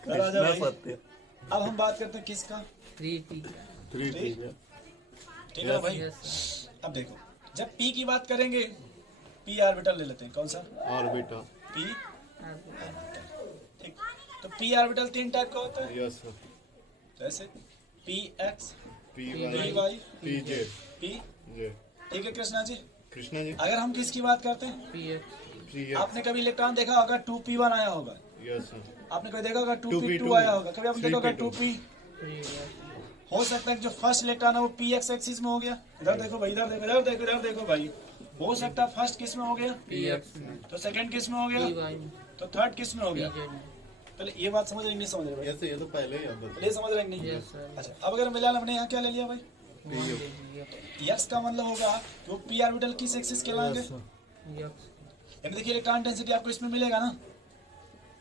घर आ जाओ भाई। सत्य। अब हम बात करते हैं किसका? 3P। 3 ठीक है। ठीक है भाई। Yes sir. अब देखो, जब P की बात करेंगे, P ऑर्बिटल ले लेते हैं। कौन सा? ऑर्बिटल। P ठीक। तो पी ऑर्बिटल 3 टाइप का होता है, यस सर। जैसे P X, P P Y, Y, P Z, P. Z. ठीक है कृष्णा जी। कृष्णा जी, अगर हम किसकी बात करते हैं, PX पी आपने कभी इलेक्ट्रॉन देखा होगा 2p1 आया होगा, यस सर। आपने कभी देखा होगा 2p2 2p2 आया होगा, कभी आपने देखा होगा 2p। 3 हो सकता है कि जो फर्स्ट इलेक्ट्रॉन है वो पी एक्स एक्सिस में हो गया, इधर देखो भाई, इधर देखो, इधर देखो, इधर देखो भाई। हो सकता है फर्स्ट किस में हो गया, PX में, तो सेकंड किस में हो गया, PY में, तो थर्ड किस में हो गया। PZ में। पहले ये बात समझ रहे नहीं समझ रहे भाई, यस, ये तो पहले ही आप पहले ये समझ रहे नहीं। Yes, sir. अच्छा, अब अगर मिलान हमने यहाँ क्या ले लिया भाई, बताइए। एक्स का मतलब होगा कि वो पी ऑर्बिटल किस एक्सिस कहलाएंगे। Yes sir. यानी देखिए इलेक्ट्रॉन डेंसिटी आपको इसमें मिलेगा ना,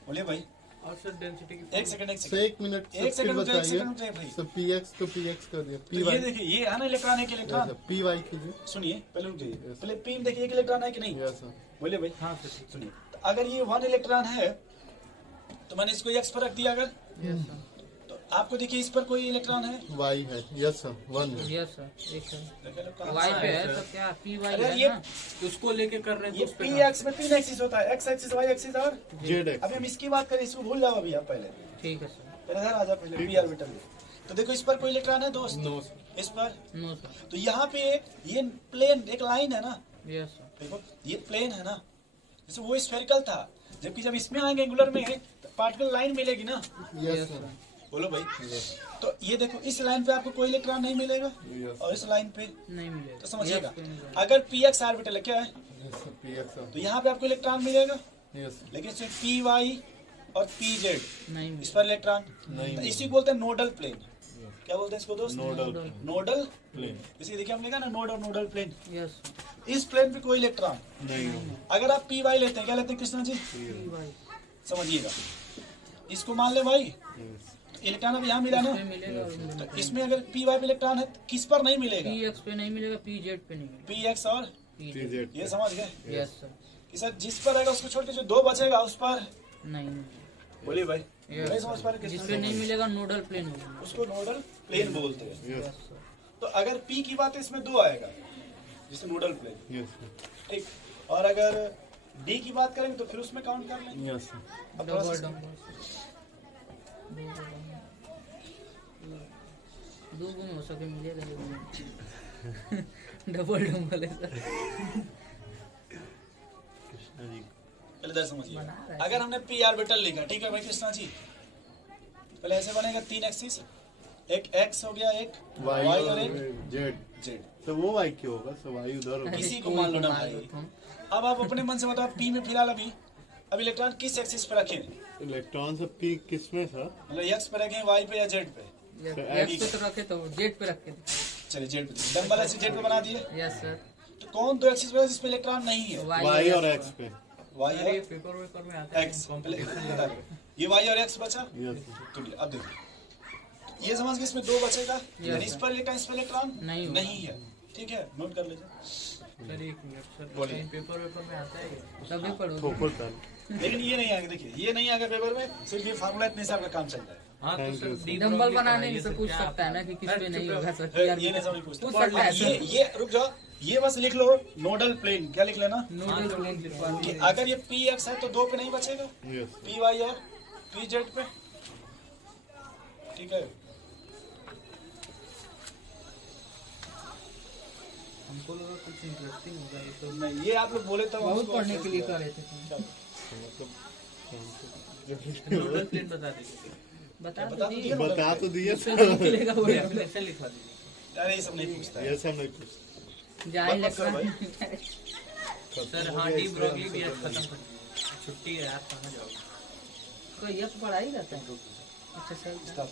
बोलिए भाई। और सर डेंसिटी की एक सेकंड, एक सर सेकंड, एक मिनट एक सर, फिर सेकंड, एक बताइए। सेकंड भाई। सर पी एक्स तो पी एक्स कर दिया, तो पी ये वाई, देखिए ये है ना इलेक्ट्रॉन, एक इलेक्ट्रॉन। पी वाई कीजिए। सुनिए पहले रुक जाइए, Yes. पहले पी में देखिए एक इलेक्ट्रॉन है कि नहीं, यस सर। बोलिए भाई। हाँ सर ठीक। सुनिए, तो अगर ये 1 इलेक्ट्रॉन है तो मैंने इसको एक्स पर रख दिया, अगर तो आपको देखिए इस पर कोई इलेक्ट्रॉन है, वाई है, यस सर, 1 है। यस सर, एक है देखिए लोग कहाँ वाई से पे आए। है, तो क्या PY अरे है ये ना। उसको लेके कर रहे हैं ये तो उस पे पी काम। एक्स में 3 एक्सिस होता है, एक्स एक्सिस, वाई एक्सिस और जेड अभी हम एक्स। इसकी बात करें, इसको भूल जाओ अभी आप पहले, ठीक है सर। पहले इधर आ जाओ, पहले पी ऑर्बिटल में। तो देखो इस पर कोई इलेक्ट्रॉन है दोस्त, नो सर। इस पर, नो सर। तो यहाँ पे ये प्लेन एक लाइन है ना, यस सर। देखो ये प्लेन है ना, जैसे वो स्फेरिकल था, जबकि जब इसमें आएंगे एंगुलर में तो पार्टिकल लाइन मिलेगी ना, यस सर। बोलो भाई। तो ये देखो इस लाइन पे आपको कोई इलेक्ट्रॉन नहीं मिलेगा, यस और इस लाइन पे नहीं मिलेगा तो समझिएगा, Yes पे मिलेगा। अगर पी एक्स ऑर्बिटल है क्या है, यस सर, पी एक्स तो यहाँ पे आपको इलेक्ट्रॉन मिलेगा, यस सर। लेकिन सिर्फ पी वाई और पी जेड नहीं इस मिलेगा। पर इलेक्ट्रॉन नहीं तो इसी को बोलते हैं नोडल प्लेन। क्या बोलते हैं इसको दोस्त, नोडल नोडल प्लेन। इसी देखिए हमने कहा ना नोड और नोडल प्लेन, यस सर। इस प्लेन पे कोई इलेक्ट्रॉन। नहीं होगा। अगर आप पी वाई लेते हैं, क्या लेते हैं कृष्णा जी, PY समझिएगा, इसको मान ले भाई, यस। इलेक्ट्रॉन अब यहाँ मिला ना, पे मिलेगा और तो इसमें अगर पी वाई पे इलेक्ट्रॉन है तो किस पर नहीं मिलेगा, PX पे नहीं मिलेगा, PZ पे नहीं मिलेगा। पी एक्स और पी PZ जेड। ये समझ गए यस सर। कि सर जिस पर रहेगा उसको छोड़ के जो 2 बचेगा उस पर, नहीं मिलेगा। बोलिए भाई, Yes, नहीं समझ पा रहे जिस कृष्णा पे जी? नहीं मिलेगा नोडल प्लेन होगा। उसको नोडल प्लेन बोलते हैं। Yes yes sir. तो अगर पी की बात है इसमें 2 आएगा, जिसे नोडल प्लेन, यस सर। ठीक। और अगर डी की बात करेंगे तो फिर उसमें काउंट कर लेंगे। Yes sir. अब थोड़ा डबल सा- दो गुण हो सके मिलेगा डबल डबल है सर। कृष्णा जी, पहले इधर समझिए, बना रहा है। अगर हमने पी ऑर्बिटल लिखा, ठीक है भाई कृष्णा जी, पहले ऐसे बनेगा 3 एक्सिस, एक एक्स हो गया, एक वाई वाई और और एक जेड। जेड। तो वो वाई क्यों होगा सर? वाई उधर होगा। इसी को कोई मान लो ना मान भाई। लो तुम। अब आप अपने मन से बताओ, पी में फिलहाल अब इलेक्ट्रॉन किस एक्सिस पे रखें, इलेक्ट्रॉन सब पी किस में सर? मतलब एक्स पे रखें, वाई पे या जेड पे। X पे तो रखे तो जेड पे रखे थे। चलिए जेड पे, डम्बल ऐसे जेड पे बना दिए। Yes sir. तो कौन 2 एक्सिस पे है जिसपे इलेक्ट्रॉन नहीं है, वाई और एक्स पे। वाई अरे और पेपर वेपर में आता है एक्स। कंपटीशन। ये वाई और एक्स बचा, यस तो अब देखो ये समझ के इसमें 2 बचेगा, यानी इस पर इलेक्ट्रॉन नहीं होगा। नहीं है, ठीक है, नोट कर लीजिए। सर एक मिनट सर, बोलिए। कहीं पेपर वेपर में आता है ये? तभी पढ़ो। थोपड़ कर। लेकिन ये नहीं आगे, देखिए ये नहीं आगे पेपर में, सिर्फ ये फार्मूला इतने से आपका काम चलता है। हाँ तो Thank sir you, sir. D dumbbell block बनाने की से पढ़ाई पूछ है, सकता है ना कि किस पे नहीं होगा सर। ये नहीं समझ पूछता, पूछ सकता है ये रुक जाओ, ये बस लिख लो नोडल प्लेन, क्या लिख लेना नोडल प्लेन कि अगर ये पी एक्स है तो 2 पे नहीं बचेगा, यस पी वाई और पी जेड पे, ठीक है। हमको लगा कुछ इंटरेस्टिंग होगा ये तो। नहीं ये आप लोग बोले तो बहुत उसको- पढ़ने के लिए कर रहे थे तुम। नोडल प्लेन बता दीजिए। बता बता तो तो दिए। दिया। बता तो दिए उससे सर। निकलेगा वो डेफिनेशन लिखवा दीजिए। अरे ये सब नहीं पूछता है। ये सब नहीं पूछता। जाए मत करो इलेक्ट्रॉन। सर हाँ डी ब्लॉक भी आज खत्म कर दीजिए। छुट्टी है यार, कहाँ जाओगे? कोई ये तो पढ़ाई रहता है। अच्छा सर।